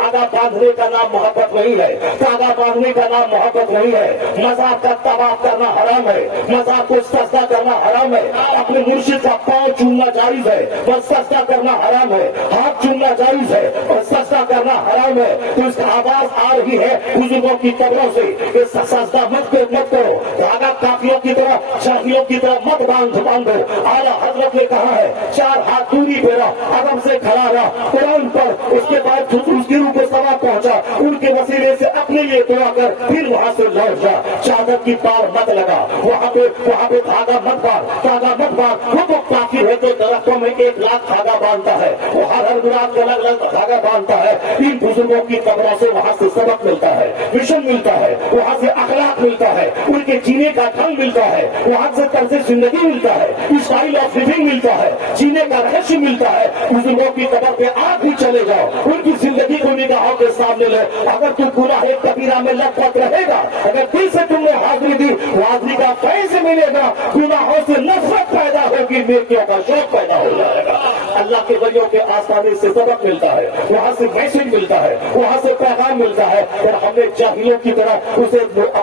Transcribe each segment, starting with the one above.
धागा बांधने का नाम मोहब्बत नहीं है, धागा बांधने का नाम मोहब्बत नहीं है। मज़ार का तवाफ करना हराम है, मज़ार को सजदा करना हराम है, अपने मुर्शिद का पाँव चूमना जायज है और सजदा करना हराम है, हाथ चूमना जायज है और सजदा करना हराम है। तो इसका आवाज आ रही है बुजुर्गों की कब्रों से कि सजदा मत करो, धागा काफियों की तरह शाहियों की तरह मत बांधो। आला हजरत ने कहा है 4 हाथ दूरी पे रहो, अदब से खड़ा रहा, कुरान पर, उसके बाद उसकी रूह को सवाब पहुंचा, उनके वसीले से अपने लिए दुआ कर, फिर वहां से लौट जा। चादर की पार मत लगा, वहां पे धागा मत बांध। वो तो काफिर है तो दरख्तों में 1 लाख धागा बांधता है, वो हर मुराद का अलग धागा बांधता है। इन बुजुर्गों की कब्रों से वहां से सबक मिलता है, विजन मिलता है, वहां से अखलाक मिलता है, उनके जीने का ढंग मिलता है, वहां से तर्ज जिंदगी मिलता है, स्टाइल ऑफ लिविंग मिलता है, जीने का रहस्य मिलता है। बुजुर्गों की कब्र पे आप भी चले जाओ, उनकी जिंदगी को निगाहों के सामने ले। अगर तू गुनाह कबीरा में लपट रहेगा, अगर दिल से तुमने हाजिरी दी, हाजिरी का फैज़ मिलेगा, गुनाहों से नफरत पैदा होगी, नेकियों का शौक पैदा हो जाएगा। अल्लाह के वलियों के आसानी से सबक मिलता है, वहां से मैसेज मिलता है, वहां से पैगाम मिलता है, और हमने जाहिलों की तरह उसे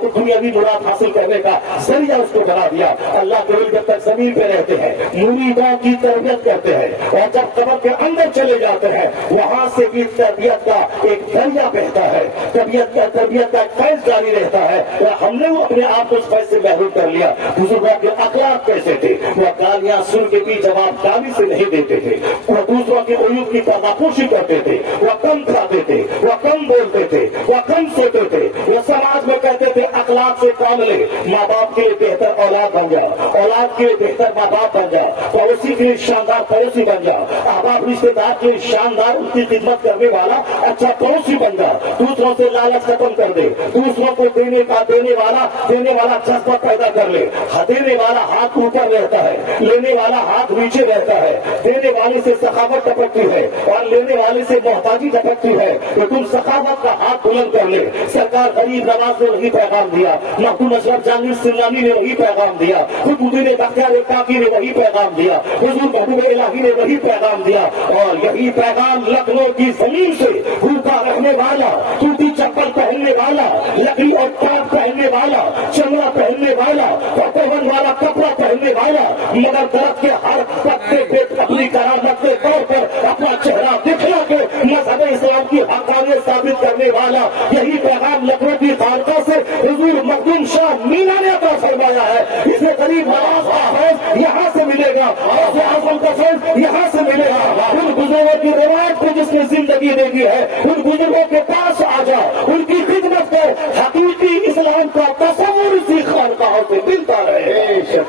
दुनियावी मुराद हासिल करने का जरिया उसको बना दिया। अल्लाह के वली जब तक जमीन पे रहते हैं, मुरीदों की तरबियत करते हैं, और जब कब्र के अंदर चले जाते हैं, वहां से भी तरबियत का एक दरिया बहता है, तरबियत का एक फैज जारी रहता है। और हमने वो अपने आप को उस फैज से महरूम कर लिया। बुजुर्गों के अखलाक कैसे थे? वह गालियां सुन के भी जवाब गाली से नहीं देते थे, वह दूसरों के उयूब की पर्दापोशी करते थे, वह कम खाते थे, वह कम बोलते थे, वह कम सोते थे, वह समाज में कहते थे अखलाक से काम ले, माँ बाप के लिए बेहतर औलाद बन जाओ, औलाद के लिए बेहतर माँ बाप बन जाओ, पड़ोसी के लिए शानदार पड़ोसी बन जाओ, अहबाब रिश्तेदार के लिए शानदार उनकी खिदमत करने वाला अच्छा पड़ोसी बन जाओ, दूसरों से लालच खत्म कर दे, दूसरों को देने वाला जज्बा पैदा कर ले। देने वाला हाथ ऊपर रहता है, लेने वाला हाथ नीचे रहता है, देने वाले से सखावत टपकती है और लेने वाले से मोहताजी टपकती है। तो तुम सखावत का हाथ बुलंद कर ले। सरकार गरीब नवाज ने वही पैगाम दिया, महबूब अशरफ जहांगीर सिरनानी ने वही पैगाम दिया, खुदुद्दीन बख्तियार काकी ने वही पैगाम दिया, हुजूर महबूब इलाही ने वही पैगाम दिया। और यही पैगाम लखनऊ की जमीन से भूखा रहने वाला, टूटी चप्पल पहनने वाला, लकड़ी और टाप पहनने वाला, चमड़ा पहनने वाला, पटवन वाला कपड़ा पहनने वाला, मगर दर्द के हर पत्ते पे अपनी करामत के तौर पर अपना चेहरा दिखला के मजहब इस्लाम की हक़ानियत साबित करने वाला, यही पैगाम लखनऊ की खानका से हुजूर मखदूम शाह मीना ने अता फरमाया है। इसे गरीब नवाज का फैज़ यहाँ से मिलेगा, और आज़म का फैज़ यहाँ से मिलेगा। उन बुजुर्गों की रिवायत को जिसने जिंदगी देखी है, उन बुजुर्गों के पास आ जाओ, उनकी खिदमत कर, हकीकी इस्लाम का तस्वुर इसी खानकाहों से मिलता रहे।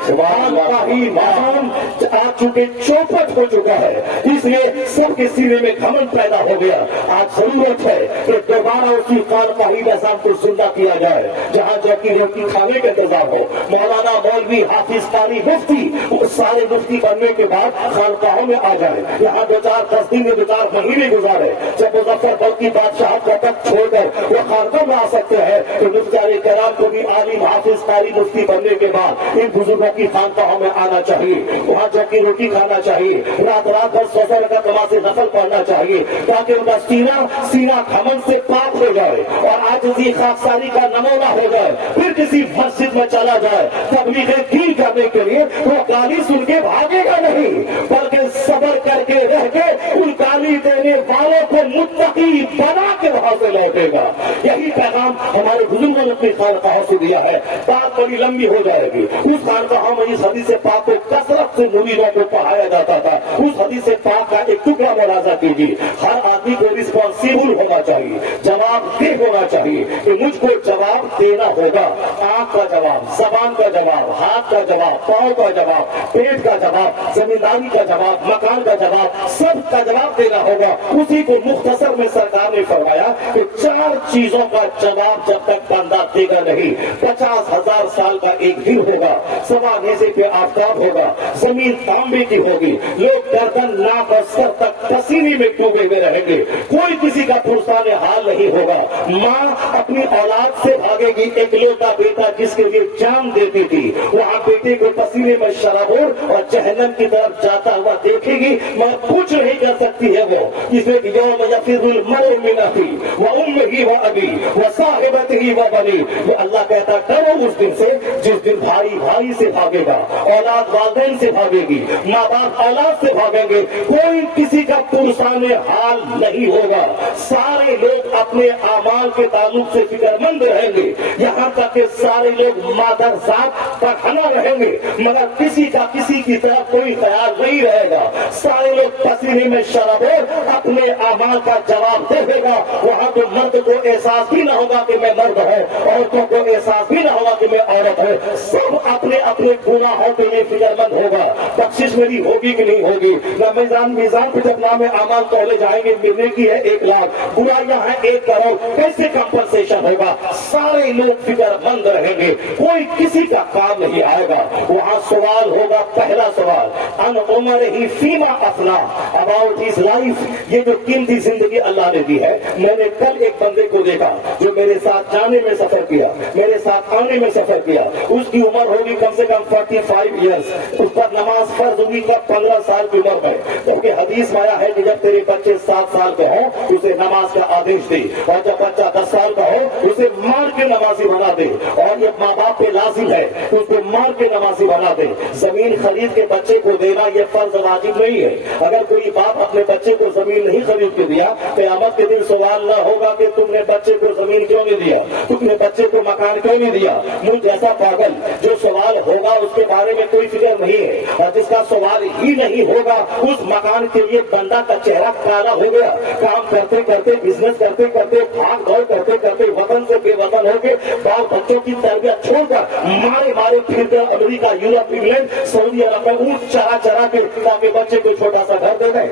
का ही माहौल आज चूंकि चौपट हो चुका है, इसलिए सबके सीने में घमंड पैदा हो गया। आज जरूरत है कि दोबारा उसी खानकाही निज़ाम को जिंदा किया जाए, जहाँ जबकि रोटी खाने का इंतजाम हो। मौलाना मौलवी हाफिज कारी मुफ्ती सारे मुफ्ती बनने के बाद खानकाहों में आ जाए, यहाँ 2-4 दिन में 2-4 महीने गुजारे। जब मुजफ्फर बल की बादशाह का तक छोड़कर वो खानका में आ सकते हैं, तो मुफ्ती कराम को भी आलिम हाफिज कारी मुफ्ती बनने के बाद इन बुजुर्गों की खानकाहों में आना चाहिए, वहाँ जबकि रोटी खाना चाहिए, रात भर 100 रकात नमाज़ नफल पढ़ना चाहिए, ताकि उनका सीना घमंड से पाक हो जाए और आजिज़ी खाकसारी का नमूना हो जाए। फिर किसी मस्जिद में चला जाए तबलीग दीन करने के लिए, वो गाली सुन के भागेगा नहीं, बल्कि सब्र करके रह के उन गाली देने वालों को मुत्तकी बना के वहां से लौटेगा। यही पैगाम हमारे बुजुर्गों ने अपनी खानकाहों से दिया है। बात बड़ी लंबी हो जाएगी। उस खानकाहों में इस हदीस पाक को कसरत से मुरीदों को पढ़ाया जाता था। उस हदीस पाक का एक टुकड़ा मुलाजा कीजिए। हर आदमी को रिस्पॉन्सिबल होना चाहिए, जवाबदेह होना चाहिए कि मुझको जवाब देना होगा। आंख का जवाब, जबान का जवाब, हाथ का जवाब, पाँव का जवाब, पेट का जवाब, जमींदारी का जवाब, मकान का जवाब, सब का जवाब देना होगा। उसी को मुख्तसर में सरकार ने फरमाया कि 4 चीजों का जवाब जब तक बंदा देगा नहीं, 50,000 साल का एक दिन होगा, सवा नेज़े पे आफताब होगा, जमीन तांबे की होगी, लोग गर्दन नाक और सर तक पसीने में डूबे हुए रहेंगे, कोई किसी का पुरुष पुरस्तान हाल नहीं होगा। माँ अपनी औलाद से भागेगी, एकलौता बेटा जिसके लिए जान देती थी, वहाँ बेटे को पसीने में शराबोर और जहन्नम की तरफ जाता हुआ देखेगी, मगर कुछ नहीं कर सकती है वो। इसलिए कि यौम यफिरुल मर्'उ मिन अखीही व उम्मिही व अबीही व साहिबतिही व बनीही। वो अल्लाह कहता डरो उस दिन से जिस दिन भाई भाई से भागेगा, औलाद वालिदैन से भागेगी, माँ बाप औलाद से भागेंगे, कोई किसी का पुरसान हाल नहीं होगा। सारे लोग अपने आमाल के ताल्लुक से फिक्रमंद रहेंगे, यहाँ तक कि सारे लोग मादर जात पढ़ना रहेंगे, मगर किसी का किसी की तरफ कोई ख्याल नहीं रहेगा। सारे लोग पसीने में शराबोर अपने आमाल का जवाब देगा। वहाँ तो मर्द को एहसास भी न होगा कि मैं मर्द हूँ, औरतों को एहसास भी न होगा कि मैं औरत हूँ। सब अपने अपने गुनाहों के लिए फिक्रमंद होगा, बख्शिश मेरी होगी कि नहीं होगी। मीज़ान पे जब नाम आमाल तौले जाएंगे, मिलने की है 1 लाख, बुराइयां हैं 1 करोड़, कैसे कंपनसेशन होगा। सारे लोग फिक्रमंद रहेंगे, कोई किसी का काम नहीं आएगा। वहाँ सवाल होगा, पहला सवाल अन उमरिही फीमा अफना, अबाउट हिज लाइफ, ये जो कीमती जिंदगी अल्लाह ने दी है। मैंने कल एक बंदे को देखा जो मेरे साथ जाने में सफर किया, मेरे साथ आने में सफर किया, उसकी उम्र होगी कम से कम 45 ईयर्स। उस पर नमाज फर्ज होगी कब 15 साल की उम्र में, क्योंकि हदीस में आया है कि जब तेरे बच्चे 7 साल के हो उसे नमाज का आदेश दे, और जब बच्चा 10 साल का हो उसे मार के नमाजी बना दे, और ये माँ बाप पे लाजिम है उसको मार के नमाजी बना दे। जमीन खरीद के बच्चे को देना ये फर्ज वाजिब नहीं है। अगर कोई बाप अपने बच्चे को जमीन नहीं खरीद के दिया, क़यामत के दिन सवाल न होगा कि तुमने बच्चे को जमीन क्यों नहीं दिया, तुमने बच्चे को मकान क्यों नहीं दिया। मुझ जैसा पागल जो सवाल होगा उसके बारे में कोई फिक्र नहीं है, और जिसका सवाल ही नहीं होगा उस मकान के लिए बंदा का चेहरा काला हो गया। काम करते करते, बिजनेस करते करते, भाग दौड़ करते करते, वतन से बेवतन होकर बाल बच्चों की तरबियत छोड़कर मारे मारे फिरते अमेरिका, यूरोप, इंग्लैंड, सऊदी अरब में ऊँट चरा चरा के, ताकि बच्चे को छोटा सा घर दे दें,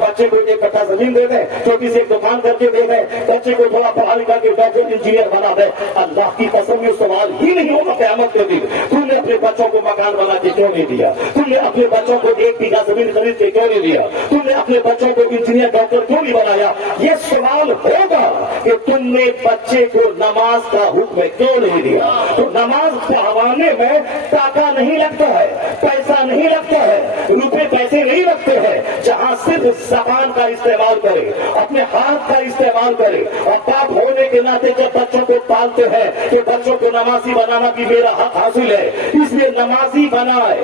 बच्चे को 1 कट्ठा जमीन दे दें, छोटी सी एक दुकान करके दे दें, बच्चे को थोड़ा पढ़ा लिखा के डॉक्टर इंजीनियर बना दे। अल्लाह की कसम ये सवाल ही नहीं होगा क़यामत के दिन, तुमने अपने बच्चों को मकान बना के क्यों नहीं दिया, तुमने अपने बच्चों को 1 बीघा जमीन खरीद के क्यों नहीं दिया, तुमने अपने बच्चों को इंजीनियर डॉक्टर क्यों नहीं बनाया। ये सवाल होगा कि तुमने बच्चे को नमाज का हुक्म क्यों नहीं दिया। तो नमाज पढ़वाने में टाका नहीं लगता है, पैसा नहीं लगता है, रुपए पैसे नहीं लगते हैं। जहाँ सिर्फ ज़बान का इस्तेमाल करे, अपने हाथ का इस्तेमाल करे, और बाप होने के नाते जब बच्चों को पालते हैं कि बच्चों को नमाजी बनाना भी मेरा हक हासिल है, इसलिए नमाजी बनाए।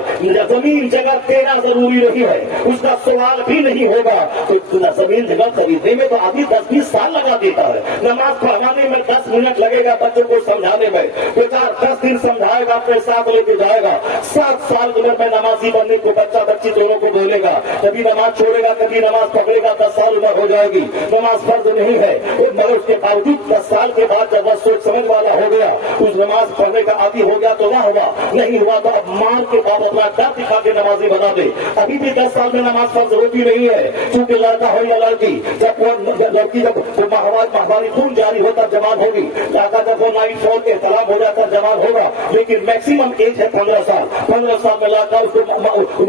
जमीन जगह देना जरूरी नहीं है, उसका सवाल भी नहीं होगा। तो जमीन जगह खरीदने में तो आदमी 10-20 साल लगा देता है, नमाज पढ़ाने में 10 मिनट लगेगा, बच्चों को समझाने में 10 दिन समझाएगा, अपने साथ लेके जाएगा। 7 साल की उम्र में नमाजी बनने को बच्चा बच्ची दोनों को बोलेगा, कभी नमाज छोड़ेगा, कभी नमाज पकड़ेगा, 10 साल उम्र हो जाएगी, नमाज फर्ज नहीं है। मगर उसके बावजूद 10 साल के बाद जब वह सोच समझ वाला हो गया, उस नमाज पढ़ने का आदी हो गया तो वाह हुआ, नहीं हुआ तो अब मार के बाप अपना डर दिखा के नमाजी बना दे। अभी भी 10 साल में नमाज फर्ज होती नहीं है, क्योंकि लड़का हो या लड़की, जब लड़की जब माहवारी खून जारी होता जवान होगी, लड़का जब वो नाइट फॉल के तलाक हो जाता जवान होगा। लेकिन मैक्सिमम एज है 15 साल, 15 साल में लड़का उसको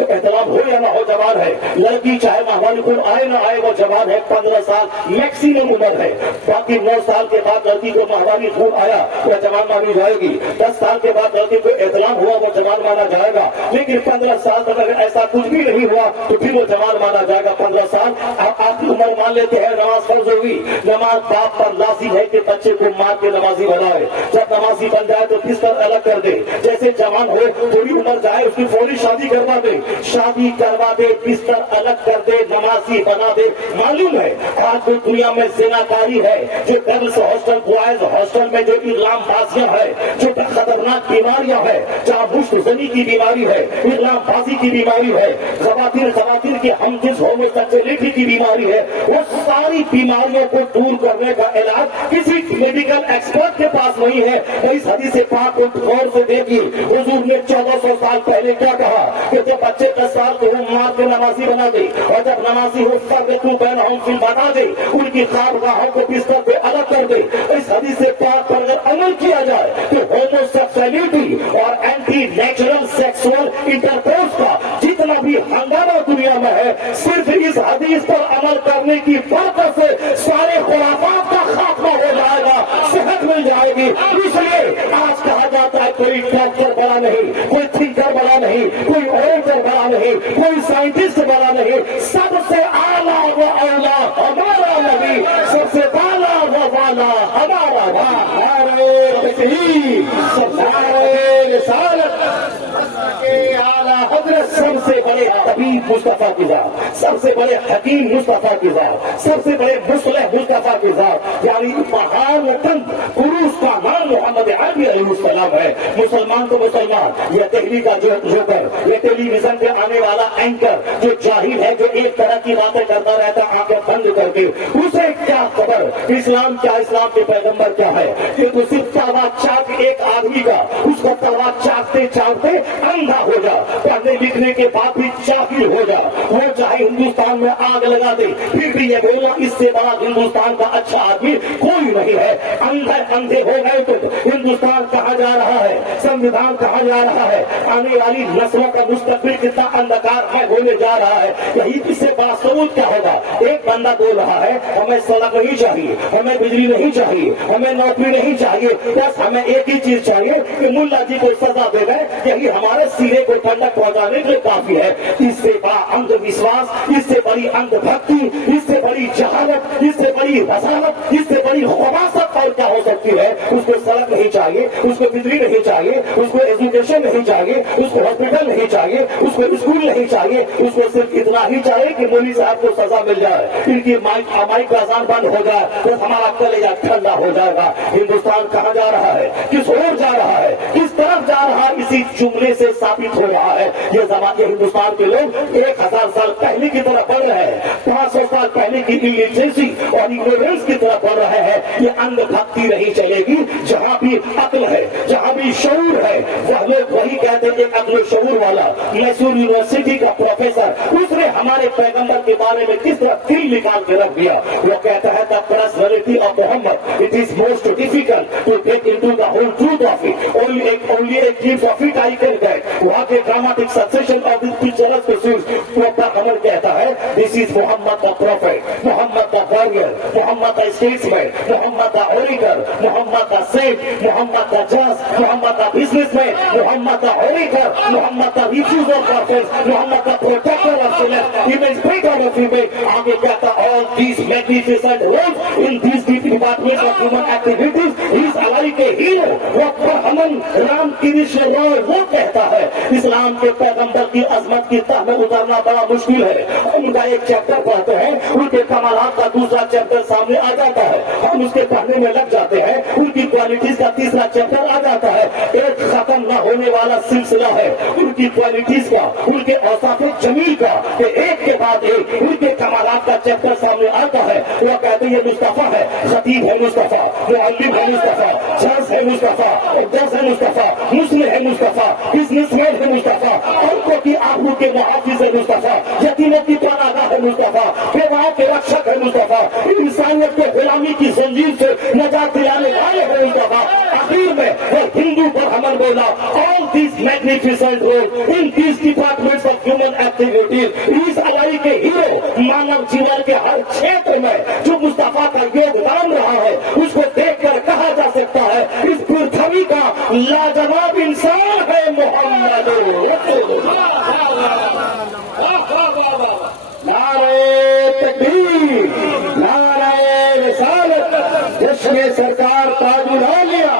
एहतलाम हो या ना हो जवान है, लड़की चाहे माहवारी खून आए ना आए वो जवान है। 15 साल मैक्सिमम उम्र है, बाकी 9 साल के बाद लड़की को माहवारी खून आया वह जवान मानी जाएगी, 10 साल के बाद लड़की को एहतलाम हुआ वो जवान माना जाएगा। लेकिन 15 साल तक अगर ऐसा कुछ भी नहीं हुआ तो फिर वो जवान माना जाएगा। 15 साल आखिरी उम्र मान लेते हैं, नमाज फर्ज होगी। नमाज बाप पर लाजिम है कि बच्चे को मार के नमाजी बनाए, जब नमाजी बन जाए तो बिस्तर अलग कर दे, जैसे जवान हो थोड़ी उम्र जाए उसकी फौरी शादी करवा दे, शादी करवा दे, बिस्तर अलग कर दे, नमाजी बना दे। मालूम है आज भी दुनिया में जिनाकारी है, जो गर्ल्स हॉस्टल, बॉयज हॉस्टल में जो इस्लाम बाजियां है, जो खतरनाक बीमारियां है, जहाँ मुश्तजनी की बीमारी है, इस्लाम बाजी की बीमारी है, खवातीन की हमजिन्स होमोसेक्सुअलिटी की बीमारी है, वो सारी बीमारियों को दूर करने का इलाज किसी मेडिकल एक्सपर्ट के पास नहीं है। इस हदीस पाक को गौर से देखिए, हुजूर ने 1400 साल पहले क्या कहा कि जब बच्चे 10 साल को मार के नमाजी बना दे, और जब नमाजी हो फर्दू बहन हम फिल्म बना दे, उनकी ख्वाबगाहों को बिस्तर पे अलग कर दे। इस हदीस पाक पर अगर अमल किया जाए तो होमोसेक्सुअलिटी और एंटी नेचुरल सेक्सुअल इंटरकोर्स का जितना भी हंगामा दुनिया में है, सिर्फ इस हदीस पर अमल करने की बरकत से सारे खुराफात जाएगी। इसलिए आज कहा जाता है कोई डॉक्टर बड़ा नहीं, कोई थिंकर बड़ा नहीं, कोई ऑडिटर बड़ा नहीं, कोई साइंटिस्ट बड़ा नहीं, सबसे आला व औला हमारा नबी, सबसे आला व वाला हमारा सबसे बड़े तबीब मुस्तफा की जात, सबसे बड़े हकीम मुस्तफा की जात, सबसे बड़े मुस्लिह मुस्तफा की जात, यानी महान पुरुष का नाम मोहम्मद अरबी अलैहिस्सलाम है। मुसलमान तो मुसलमान, ये दिल्ली का जोकर, ये टेलीविजन पे आने वाला एंकर जो जाहिल है, जो एक तरह की बातें करता रहता है आंखें बंद करके, उसे क्या खबर इस्लाम क्या, इस्लाम के पैगंबर क्या है। ये तो सिर्फ तलवार चाक एक आदमी का, उसको तलवार चाकते चाकते अंधा हो जा, पढ़ने लिखने के बाद भी जाहिल हो जा, वो चाहे हिंदुस्तान में आग लगा दे फिर भी ये बोला इससे बड़ा हिंदुस्तान का अच्छा आदमी कोई नहीं है। अंधे हो गए तो हिंदुस्तान कहाँ जा रहा है, संविधान कहाँ जा रहा है, आने वाली नस्लों का मुस्तकबिल कितना अंधकारमय होने जा रहा है। यही इससे बड़ा सबूत क्या होगा। एक बंदा बोल रहा है हमें सड़क नहीं चाहिए, हमें बिजली नहीं चाहिए, हमें नौकरी नहीं चाहिए, बस हमें एक ही चीज चाहिए कि मुल्ला जी को सजा दे गए, यही हमारे सीने को ठंडक पहुंचाने के लिए काफी है। इससे बड़ा अंधविश्वास, इससे बड़ी अंधभक्ति, इससे बड़ी जहालत, इससे बड़ी रसालत, इससे बड़ी खबासत और क्या हो सकती है। उसको सड़क नहीं चाहिए, उसको बिजली नहीं चाहिए, उसको एजुकेशन नहीं चाहिए, उसको हॉस्पिटल नहीं चाहिए, उसको स्कूल नहीं चाहिए, उसको सिर्फ इतना ही चाहिए कि मौलवी साहब को सजा मिल जाए, इनकी माइक का अजान बंद हो जाए, तो हमारा कलेजा ठंडा हो जाएगा। हिंदुस्तान कहाँ जा रहा है, किस ओर जा रहा है, किस तरफ जा रहा है, इसी जुमले से साबित हो रहा है। ये जमाने हिंदुस्तान के लोग 1000 साल पहले की तरफ बढ़ रहे हैं, 500 साल पहले की इलिटरेसी और इग्नोरेंस की तरफ बढ़ रहे हैं। ये अंधभक्ति नहीं चलेगी। जहाँ भी अक्ल है, जहाँ भी शऊर है, वह लोग वही कहते हैं। एक अक्ल शऊर वाला मैसूर यूनिवर्सिटी का प्रोफेसर, उसने हमारे पैगंबर के बारे में किस तरह दिल निकाल के रख दिया। वो कहता है the personality of Muhammad, it is most difficult to get into the whole truth of it, only a glimpse of it I can get। वहाँ के dramatic succession of this picturesque pursuits, doctor Amar कहता है this is Muhammad the prophet, Muhammad the warrior, Muhammad the statesman, Muhammad the orator, Muhammad the saint, Muhammad the जज, Muhammad the businessman, Muhammad the orator, Muhammad the refuge of profits, Muhammad the protector of sinners, image breaker of image. आगे कहता all these magnificent roles in these departments of human activities, he is like a hero. Doctor Aman Ram Krishna Roy वो कहता है इस्लाम के पैगंबर की अजमत की तह में उतरना बड़ा मुश्किल है। उनका एक चैप्टर पढ़ते हैं, उनके कमालात का दूसरा चैप्टर सामने आ जाता है, हम उसके पढ़ने में लग जाते हैं, उनकी क्वालिटीज का तीसरा चैप्टर आ जाता है। एक खत्म न होने वाला सिलसिला है उनकी क्वालिटीज का, उनके औसाफे जमील का, एक के बाद एक उनके कमालात का चैप्टर सामने आता है। वो कहते हैं ये मुस्तफा है, खतीब है मुस्तफा, मुअल्लिम है मुस्तफा, जज है मुस्तफा, जज है मुस्तफा, मुस्लिम है मुस्तफा, बिजनेसमैन है मुस्तफा, औरतों की आबरू के मुहाफिज है मुस्तफा, यतीमों की पनाहगाह है मुस्तफा, बेवाओं के रक्षक है मुस्तफा, इंसानियत को गुलामी की जंजीर से नजात दिलाने वाले है मुस्तफा। आखिर में वो हिंदू ब्राह्मण बोला all this magnificent role in this departments of human activities, इस अलाई के हीरो मानव जीवन के हर क्षेत्र में जो मुस्तफा का योगदान रहा है उसको देखकर कहा जा सकता है इस पृथ्वी का लाजवाब इंसान है मोहम्मद। नारे तकबीर, नारे रिसालत, जिसने सरकार ताज उड़ा लिया।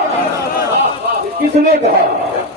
किसने कहा?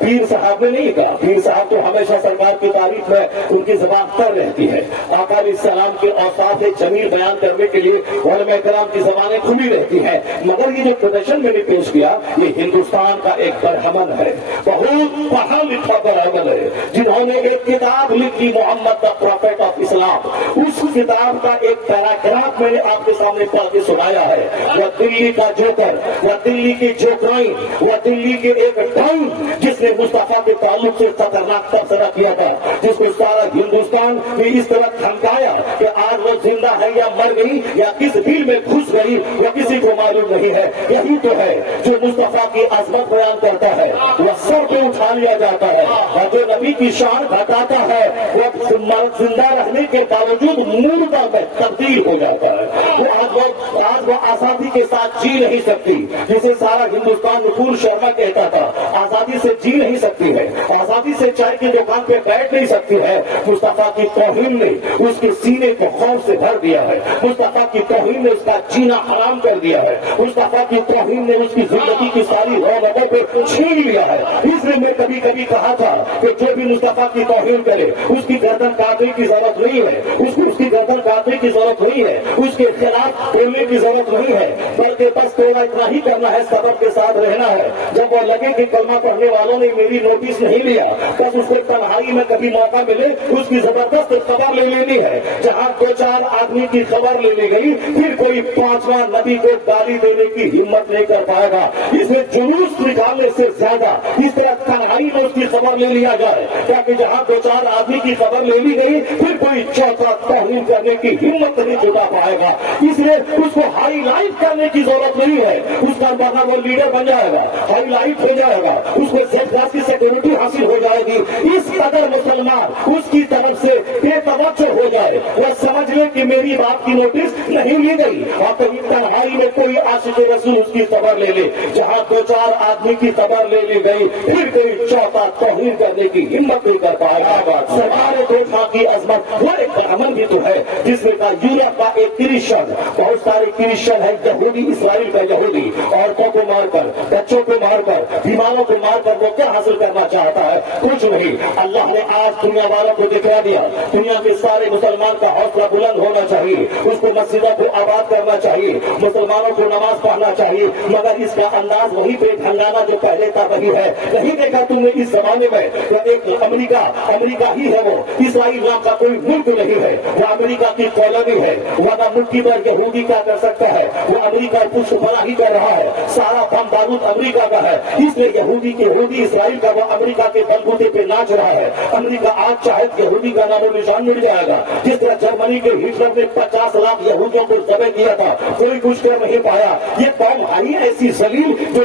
पीर साहब ने नहीं कहा। पीर साहब तो हमेशा सरकार की तारीफ में उनकी जबान तर रहती है। आका अलैहिस्सलाम के औसाफ जमील बयान करने के लिए उलमा किराम की जबानें खुली रहती है। मगर ये जो प्रदर्शन मैंने पेश किया ये हिंदुस्तान का एक बरहमन है, बहुत पढ़ा लिखा बरहमन है, जिन्होंने एक किताब लिखी Mohammed the prophet of Islam. उस किताब का एक पैराग्राफ मैंने आपके सामने पढ़ के सुनाया है। वह दिल्ली का जोकर, वह दिल्ली की जोकराइन, वह दिल्ली के एक डाउन जिसने मुस्तफा के ताल्लुक से खतरनाक तबसरा किया था, जिसको सारा हिंदुस्तान ने इस तरह धमकाया कि आज वो जिंदा है या मर गई या किस बिल में घुस गई या किसी को मालूम नहीं है। यही तो है जो मुस्तफा की अजमत बयान करता है। वह सर पे उठा उठा लिया जाता है, और जो नबी की शान घटाता है वो जिंदा रहने के बावजूद मुर्दा में तब्दील हो जाता है। वो आज वो आजादी के साथ जी नहीं सकती, जिसे सारा हिंदुस्तान नुपुर शर्मा कहता था, आजादी से जी नहीं सकती है, आजादी से चाय की दुकान पे बैठ नहीं सकती है। मुस्तफा की तौहीन ने उसके सीने को खौफ से भर दिया है, मुस्तफा की तौहीन ने उसका जीना हराम कर दिया है, मुस्तफा की तौहीन ने उसकी जिंदगी की सारी रौनकों को छीन लिया है। इसलिए मैं कभी कभी कहा था कि जो भी मुस्तफा की तौहीन करे उसकी गर्दन काटने की जरूरत नहीं है, उसकी गर्दन काटने की जरूरत नहीं है, उसके खिलाफ बोलने की जरूरत नहीं है, बल्कि बस थोड़ा इतना ही करना है, सबर के साथ रहना है। जब वो लगे कि कलमा पढ़ने वालों ने मेरी नोटिस नहीं लिया, बस उसको तन्हाई में कभी मौका मिले उसकी जबरदस्त खबर ले लेनी है। जहां 2-4 आदमी की खबर ले ली गई, फिर कोई 5वां नबी को गाली देने की हिम्मत नहीं कर पाएगा। इसे जुलूस निकालने से ज्यादा इस तरह तन्हाई में उसकी खबर ले लिया जाए, ताकि जहां 2-4 आदमी की खबर ले ली गई, फिर कोई चौथा तौहीन करने की हिम्मत नहीं जुटा पाएगा। इसलिए उसको हाईलाइट करने की जरूरत नहीं है, उसका वरना वो लीडर बन जाएगा, हाईलाइट हो जाएगा, उसको जेड की सिक्योरिटी हासिल हो जाएगी। इस कदर मुसलमान उसकी तरफ से बेतवज्जो हो जाए, वह समझ ले कि मेरी बात की नोटिस नहीं ली गई, और कहीं तन्हाई में कोई आशिक रसूल उसकी खबर ले ले, जहां 2-4 आदमी की खबर ले ली गई, फिर कोई चौथा तौहीन करने की हिम्मत नहीं कर पाएगा। सरकार देखा की अजमत वो एक अमल भी तो है, जिसमें का यूरोप का एक क्रिश्चियन, बहुत सारे क्रिश्चियन है यहूदी, इसराइल का यहूदी, औरतों को मारकर, बच्चों को मारकर, बीमारों को मारकर वो क्या हासिल करना चाहता है? कुछ नहीं। अल्लाह ने आज दुनिया वालों को दिखा दिया, दुनिया के सारे मुसलमान का हौसला बुलंद होना चाहिए, उसको मस्जिदों को आबाद करना चाहिए, मुसलमानों को नमाज पढ़ना चाहिए, मगर इसका अंदाज वही पे ढंगाना जो पहले था वही है। नहीं देखा तुमने इस जमाने में एक अमेरिका ही है, वो इसराइल नाम का कोई मुल्क नहीं है, वो अमेरिका की कॉलोनी है, वरना मुट्ठी पर यहूदी क्या कर सकता है? वो अमेरिका कुछ बना ही कर रहा है, सारा बम बारूद अमेरिका का है, इसलिए यहूदी इसराइल का वो अमेरिका के बलबूते पे नाच रहा है। अमेरिका आज चाहे यहूदी का नामो निशान मिल जाएगा, जिस तरह जर्मनी के हिटलर ने 50 लाख यहूदियों को जबे किया था, कोई कुछ कर नहीं पाया। ये कौम आई ऐसी जलील जो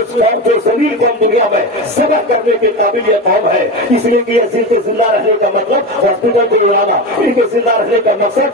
जलील कौम दुनिया में सबक करने के काबिल ये कौम है। इसलिए कि इनके जिंदा रहने का मतलब हॉस्पिटल को उड़ाना, इनके जिंदा रहने का मकसद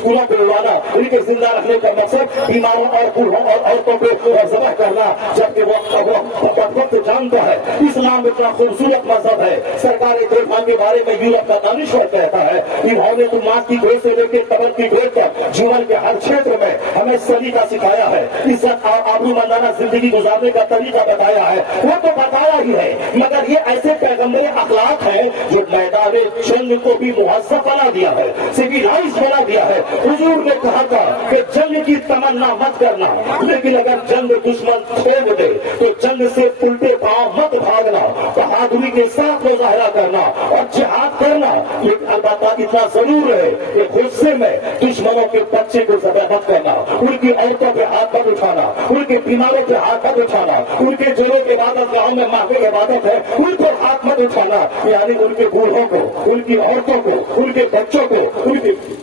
स्कूलों को उड़ाना, इनके जिंदा रहने का मकसद बीमारों और बूढ़ों और औरतों को जबह करना, जबकि वो जानता है इस्लाम इतना खूबसूरत मजहब है। सरकार देखभाल के बारे में यूरोप का दानिश्वर कहता है, इन्होंने तो माँ की गोद से लेकर कब्र की गोद तक जीवन के हर क्षेत्र में हमें सलीका सिखाया है, इज्जत और आबरूमंदाना जिंदगी गुजारने का तरीका बताया है। वो तो बताया ही है, मगर ये ऐसे पैगंबर अखलाक है जो मैदान जंग को भी मुहज्जब बना दिया है, सिविलाइज बना दिया है। हुजूर ने कहा था कि जंग की तमन्ना मत करना, लेकिन अगर जंग दुश्मन छोड़ दे तो जंग से उल्टे पांव मत भागना, बहादुरी के साथ मुजाहरा करना और जिहाद करना। लेकिन अलबत्ता इतना जरूर है कि गुस्से में दुश्मनों के बच्चे को ज़बह मत करना, उनकी औरतों पे हाथ मत उठाना, उनके बीमारों पे हाथ मत उठाना, उनके जोरों के इबादत गाँव में माँ की इबादत है उनको हाथ मत उठाना, यानी उनके बूढ़ों को, उनकी औरतों को, उनके बच्चों को,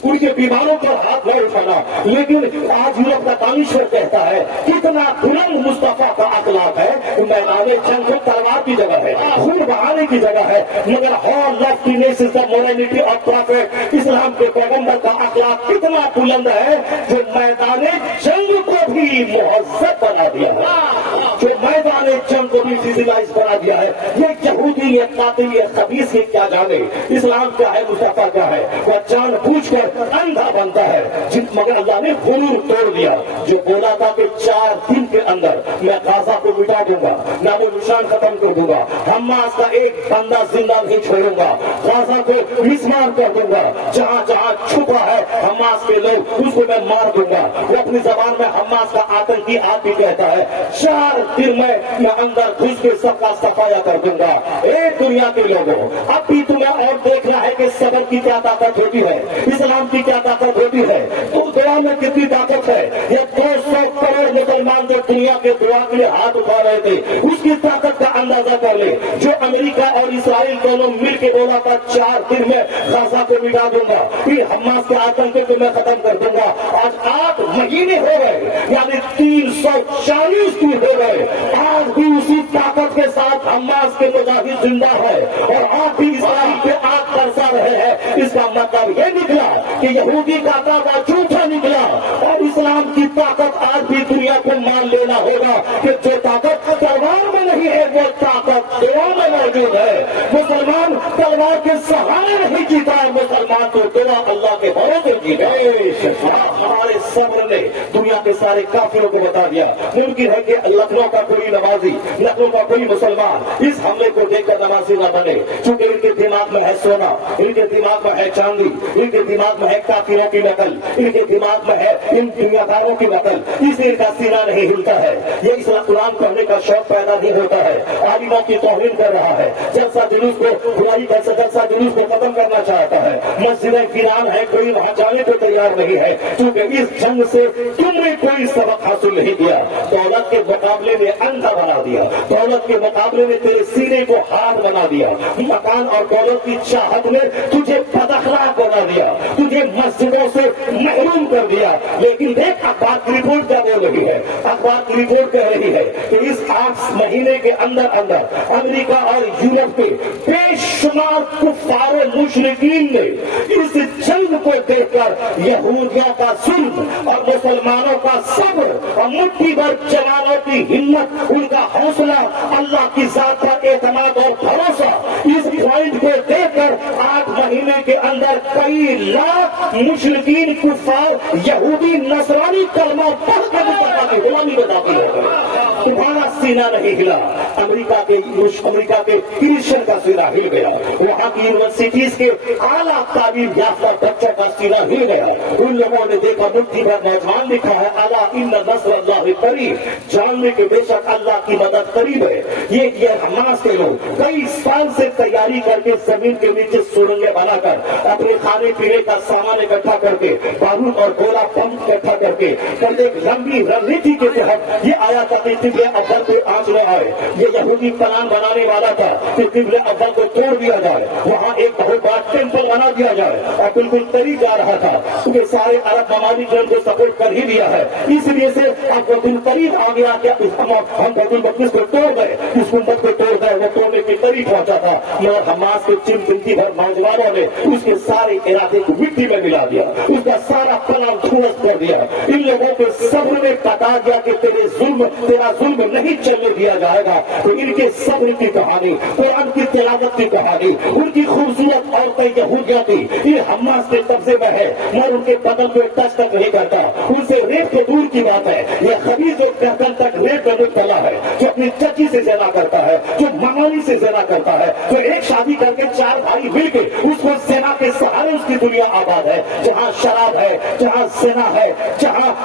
उनके बीमारों पर हाथ न उठाना। लेकिन आज यूरोप का दानिश्वर कहता है कितना बुलंद मुस्तफा का अखलाक है, मैदान जंग तलवार की जगह है, खून बहाने की जगह है, मगर हॉल लव पीनेस is the morality of prophet, इस्लाम के पैगंबर का अखलाक कितना बुलंद है जो मैदान जंग को भी मुहज्जब बना दिया है, जो मैदान जंग को भी फिजिलाइज बना दिया है। ये यहूदी, ये कातिल, ये खबीस ये क्या जाने इस्लाम क्या है, मुस्तफा क्या है। वह जानबूझकर अंधा बनता है, मगर अल्लाह ने गुरूर तोड़ दिया, जो बोला था कि 4 दिन के अंदर मैं गाजा को मिटा दूंगा, नामो निशान खत्म कर दूंगा, हमास का एक बंदा जिंदा नहीं छोड़ूंगा, गाजा को मिसमार कर दूंगा, जहां जहां छुपा है हमास के लोग उसको मैं मार दूंगा। वो अपनी जबान में हमास का आतंकी आदमी कहता है 4 दिन में मैं अंदर घुस के सबका सफाया कर दूंगा। एक दुनिया के लोगों, अब भी तुम्हें और देखना है कि सबर की क्या ताकत होती है, इस्लाम की क्या ताकत होती है, तो दुआ में कितनी ताकत है। ये 200 करोड़ मुसलमान जो दुनिया के दुआ के लिए हाथ उठा रहे थे, उसकी ताकत का अंदाजा कर ले। जो अमेरिका और इसराइल दोनों मिलकर बोला था 4 दिन में गाजा को मिटा दूंगा, फिर हमास के आतंक को मैं खत्म कर दूंगा, आज 8 महीने हो गए, यानी 340 दिन हो गए, आज भी उसी ताकत के साथ हमास के मुजाहिद जिंदा मतलब ये निकला कि यहूदी का दावा झूठा निकला और इस्लाम की ताकत आज भी दुनिया को मान लेना होगा कि जो ताकत तलवार में नहीं है वो ताकत दुआ में मौजूद है। मुसलमान तलवार के सहारे नहीं जीता है, मुसलमान तो दुआ अल्लाह के भरोसे जीता है। हमारे सब्र ने दुनिया के सारे काफिरों को बता दिया। मुमकिन है कि लखनऊ का कोई नमाजी, लखनऊ का कोई मुसलमान इस हमले को देखकर नमाजी न बने, क्योंकि इनके दिमाग में है सोना, इनके दिमाग में है चांदी, इनके दिमाग में है काफिरों की नकल, इनके दिमाग में है इन दुनियादारों की नकल, इसलिए इनका सीना नहीं हिलता है। ये इस कुरान पढ़ने का शौक पैदा नहीं होता है। आलिमों की तौहीन कर रहा है, जलसा जुलूस को बुराई का जलसा जुलूस को खत्म करना चाहता है। मस्जिदें वीरान है, कोई वहां जाने को तैयार नहीं है, क्योंकि इस जंग से तुमने कोई सबक हासिल नहीं किया। दौलत के मुकाबले में अंधा बना दिया, दौलत के मुकाबले में तेरे सीने को हाथ बना दिया, मकान और दौलत की चाहत में तुझे बदअखलाक बना दिया, तुझे मस्जिदों से महरूम कर दिया। लेकिन देख अखबार की रिपोर्ट क्या बोल रही है, अखबार की रिपोर्ट कह रही है कि इस 8 महीने के अंदर अंदर अमेरिका और यूरोप के बेशुमार कुफ्फार मुशरिकीन ने इस जंग को देखकर यहूदियों का जुल्म और मुसलमानों का सब्र और मुट्ठी भर जवानों की हिम्मत, उनका हौसला, अल्लाह की जात पर एतमाद और भरोसा, इस पॉइंट को देखकर 8 महीने के अंदर कई लाख मुशरिकीन कुफ्फार यहूदी नसरानी कलमा पढ़ के मुस्तफा की गुलामी बताती है। तुम्हारा सीना नहीं हिला, अमेरिका के क्रिश्चियन का सीना हिल गया, वहाँ की यूनिवर्सिटीज के आला तालीम याफ्ता बच्चों का सीना हिल गया। उन लोगों ने देखा मुट्ठी भर नौजवान लिखा है अला इन्ना नस्रुल्लाहि करीब, जानने के बेशक अल्लाह की मदद करीब है। ये हमास के लोग कई साल से तैयारी करके जमीन के नीचे सुरंगें बनाकर अपने खाने पीने का सामान इकट्ठा करके बारूद और गोला बम इकट्ठा करके कल एक लंबी रणनीति के तहत ये आया था कि तिब्ले अव्वल पे आंच में आए। ये यहूदी प्लान बनाने वाला था कि तिब्ले अव्वल को तोड़ दिया जाए, वहाँ एक बहुत बड़ा टेम्पल बना दिया जाए, और बिल्कुल करीब जा रहा था क्योंकि सारे अरब ममालिक ने उनको सपोर्ट कर ही दिया है। इसलिए से अब वो दिन करीब आ गया कि हम बैतुल मक़दिस को तोड़ गए, इस गुंबद को तोड़ गए, वो तोड़ने के करीब पहुंचा था, मगर हमास के चिमटी भर नौजवानों ने उसके सारे इरादे को मिट्टी में मिला दिया, उसका सारा प्लान ध्वस्त कर दिया। इन लोगों के सब्र ने बता दिया कि तेरा जुल्म नहीं चलने दिया जाएगा। तो इनके सब्र की कहानी, कुरान की तिलावत की कहानी, उनकी खूबसूरत औरतें यहूदियां थी, ये हमास के कब्जे में है, मगर उनके बदन को टच तक नहीं करता, उनसे रेप तो दूर की बात है, ये खबीज और गर्दन तक रेप में मुब्तला है, जो अपनी चची से ज़िना करता है, जो मनाली से ज़िना करता है, जो एक शादी करके 4 भाई मिलके उसको ज़िना के सहारे उसकी दुनिया आबाद है, जहाँ शराब है, जहाँ ज़िना है, जहाँ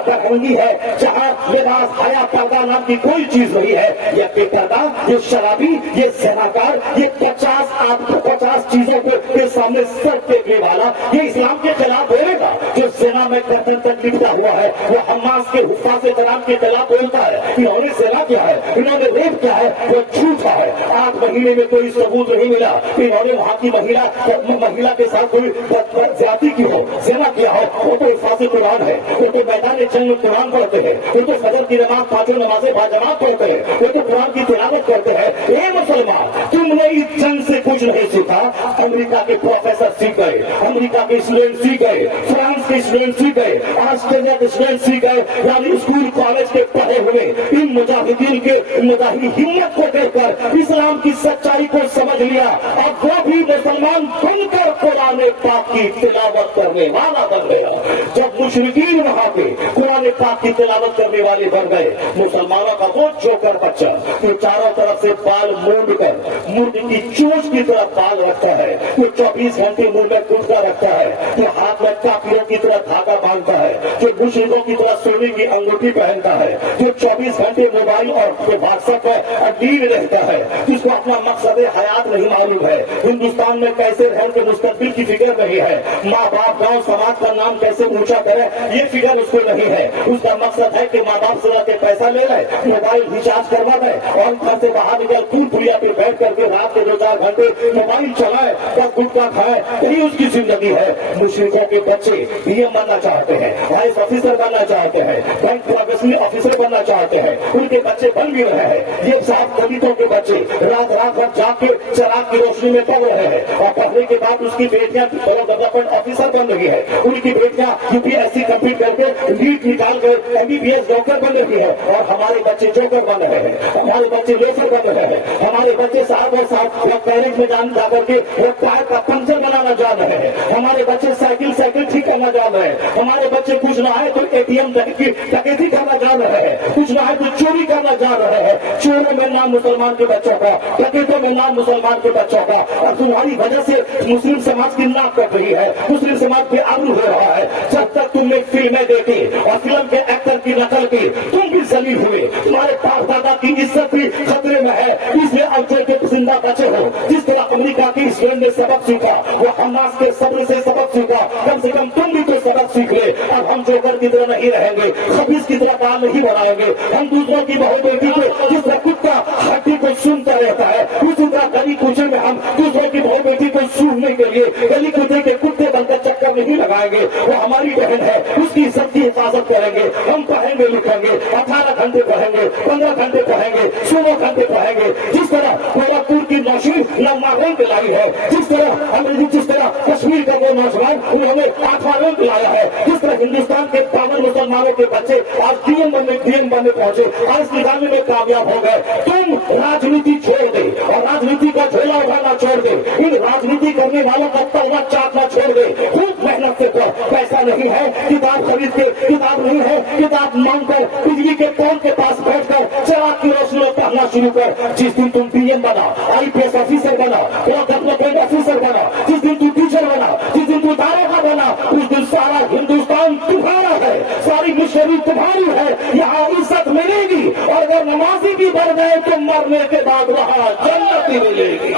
बरहंगी है, जहाँ लिबास हया पर्दा नाम की कोई चीज नहीं है। ये बेपर्दा, ये शराबी, ये ज़िनाकार, ये 50 चीजों के सामने सर टेकने वाला, ये इस्लाम के खिलाफ बोलेगा। जो ज़िना में गर्दन तक लिपटा हुआ है वो हमास के हुफ़ाज़ कराम के खिलाफ बोलता है। इन्होंने ज़िना किया है, इन्होंने रेप किया है, वो झूठा है। 8 महीने में कोई सबूत नहीं मिला कि इन्होंने वहाँ की महिला के साथ कोई ज्यादती की हो, ज़िना किया हो। वो तो हुफ़ाज़ कुरान है, वो तो मैदान जंग में कुरान पढ़ते हैं, वो तो फजर की नमाज 5 नमाजें बाजमात पढ़ते हैं, वो तो कुरान की तिलावत करते हैं। ए मुसलमान, तुमने इस जंग से कुछ नहीं सीखा। अमेरिका के प्रोफेसर सीख गए, अमेरिका के स्टूडेंट सीख गए, फ्रांस के स्टूडेंट सीख गए, ऑस्ट्रेलिया के स्टूडेंट सीख गए, यानी स्कूल कॉलेज के पढ़े हुए इन मुजाहिदीन के मुजाहिदी हिम्मत को देखकर इस्लाम की सच्चाई को समझ लिया और वो भी मुसलमान बनकर कुरान पाक की तिलावत करने वाला बन गया। जब मुशरिकीन वहां पे कुरान पाक की तिलावत करने वाले बन गए, मुसलमानों का वो जोकर बच्चा जो चारों तरफ से बाल मूंद कर मुर्गी की चोंच की तरह बाल रखता है, वो 24 घंटे मुंह में गुटखा रखता है, जो हाथ में काफिरों की तरह धागा बांधता है, जो मुशरिकों की तरह सोने की अंगूठी पहनता है, जो 24 घंटे मोबाइल और व्हाट्सएप पर अधीन रहता है, जिसको अपना मकसद हयात नहीं मालूम है, हिंदुस्तान में कैसे रहने के मुस्तकबिल की फिक्र नहीं है, माँ बाप गाँव समाज का नाम कैसे ऊंचा करे ये फिक्र उसको नहीं है। उसका मकसद है कि माँ बाप से जाके पैसा ले ले, मोबाइल रिचार्ज करवा दे और घर से बाहर निकल फूल पुलिया पे बैठ करके रात के 2-4 घंटे मोबाइल चलाए, बस गुटखा खाए, यही उसकी जिंदगी है। मुशरिकों के बच्चे पीएम बनना चाहते हैं, आईएएस ऑफिसर बनना चाहते हैं, बैंक प्रोफेशनल ऑफिसर बनना चाहते हैं, उनके बच्चे बन भी रहे हैं। ये साफ दलितों के बच्चे रात भर जाग के चराग की रोशनी में पढ़ रहे हैं और पढ़ने के बाद उसकी बेटियां बेटियां डेवलपमेंट ऑफिसर बन रही है, उनकी बेटियां यूपीएससी कंप्लीट करके नीट निकाल कर एमबीबीएस डॉक्टर बन रही है, और हमारे बच्चे जोकर बन रहे हैं, हमारे बच्चे लेसर बन रहे हैं, हमारे बच्चे साथ और साथ वो गैरेज में जाकर के वो टायर का पंचर बनाना जान रहे हैं, हमारे बच्चे साइकिल ठीक करना जान रहे हैं, हमारे बच्चे कुछ ना है तो एटीएम डकैती करना जान रहे हैं, कुछ ना है तो चोरी करना जान रहे हैं। चोरों में नाम मुसलमान के बच्चों का, डकैतों में नाम मुसलमान के बच्चों का, और तुम्हारी वजह से मुस्लिम समाज की नाक कट रही है, मुस्लिम समाज पे आरू हो रहा है। जब तक तुमने फिल्में देखी और फिल्म के एक्टर की नकल की, तुम भी जलील हुए, तुम्हारे बाप दादा की इज्जत भी खतरे में है, इसलिए अब जो के जिंदा बचे हो। जिस तरह अमेरिका की स्टूडेंट ने सबक सीखा, वो हमास के सब्र से सबक सीखा, कम से कम तुम भी तो सबक सीख ले। अब हम जोकर की तरह नहीं रहेंगे, खबीस की तरह काम नहीं बढ़ाएंगे। हम दूसरों की बहू बेटी को जिस तरह कुत्ता हड्डी को सुनता रहता है, उसी तरह गली कूचे में हम दूसरों की बहू बेटी को सूंघने के लिए गली कूचे के कुत्ते बनकर चक्कर नहीं लगाएंगे। वो हमारी बहन है, उसकी इज्जत की हिफाजत करेंगे। हम पढ़ेंगे लिखेंगे, 18 घंटे पढ़ेंगे, 15 घंटे पढ़ेंगे, 16 घंटे पढ़ेंगे। जिस तरह गोरखपुर की नौशीन नौवां रैंक लाई है, जिस तरह कश्मीर का वो नौजवान उन्होंने 8वां रैंक लाया है, जिस तरह हिंदुस्तान के 52 मुसलमानों के बच्चे आज डीएम बनने पहुंचे, आज निजामी में कामयाब हो गए। तुम राजनीति छोड़ दे और राजनीति का झोला उठाना छोड़ दे, इन राजनीति करने वालों का तलवा चाटना छोड़ दे। खूब मेहनत से पढ़, पैसा नहीं है किताब खरीद के, किताब नहीं है किताब मांगकर, बिजली के पोल के पास बैठकर चिराग की रोशनी में पढ़ना शुरू कर। जिस दिन तुम पीएम बना, आईपीएस ऑफिसर बना, डेवलपमेंट ऑफिसर बना, जिस दिन तू टीचर बना, जिस दिन तू दारोगा बना, उस दिन सारा हिंदुस्तान तुम्हारा है, सारी मुश्किल तुम्हारी है। यहाँ इज्जत मिलेगी, और अगर नमाजी भी बढ़ गए तो मरने के बाद वहाँ जन्नत ही मिलेगी।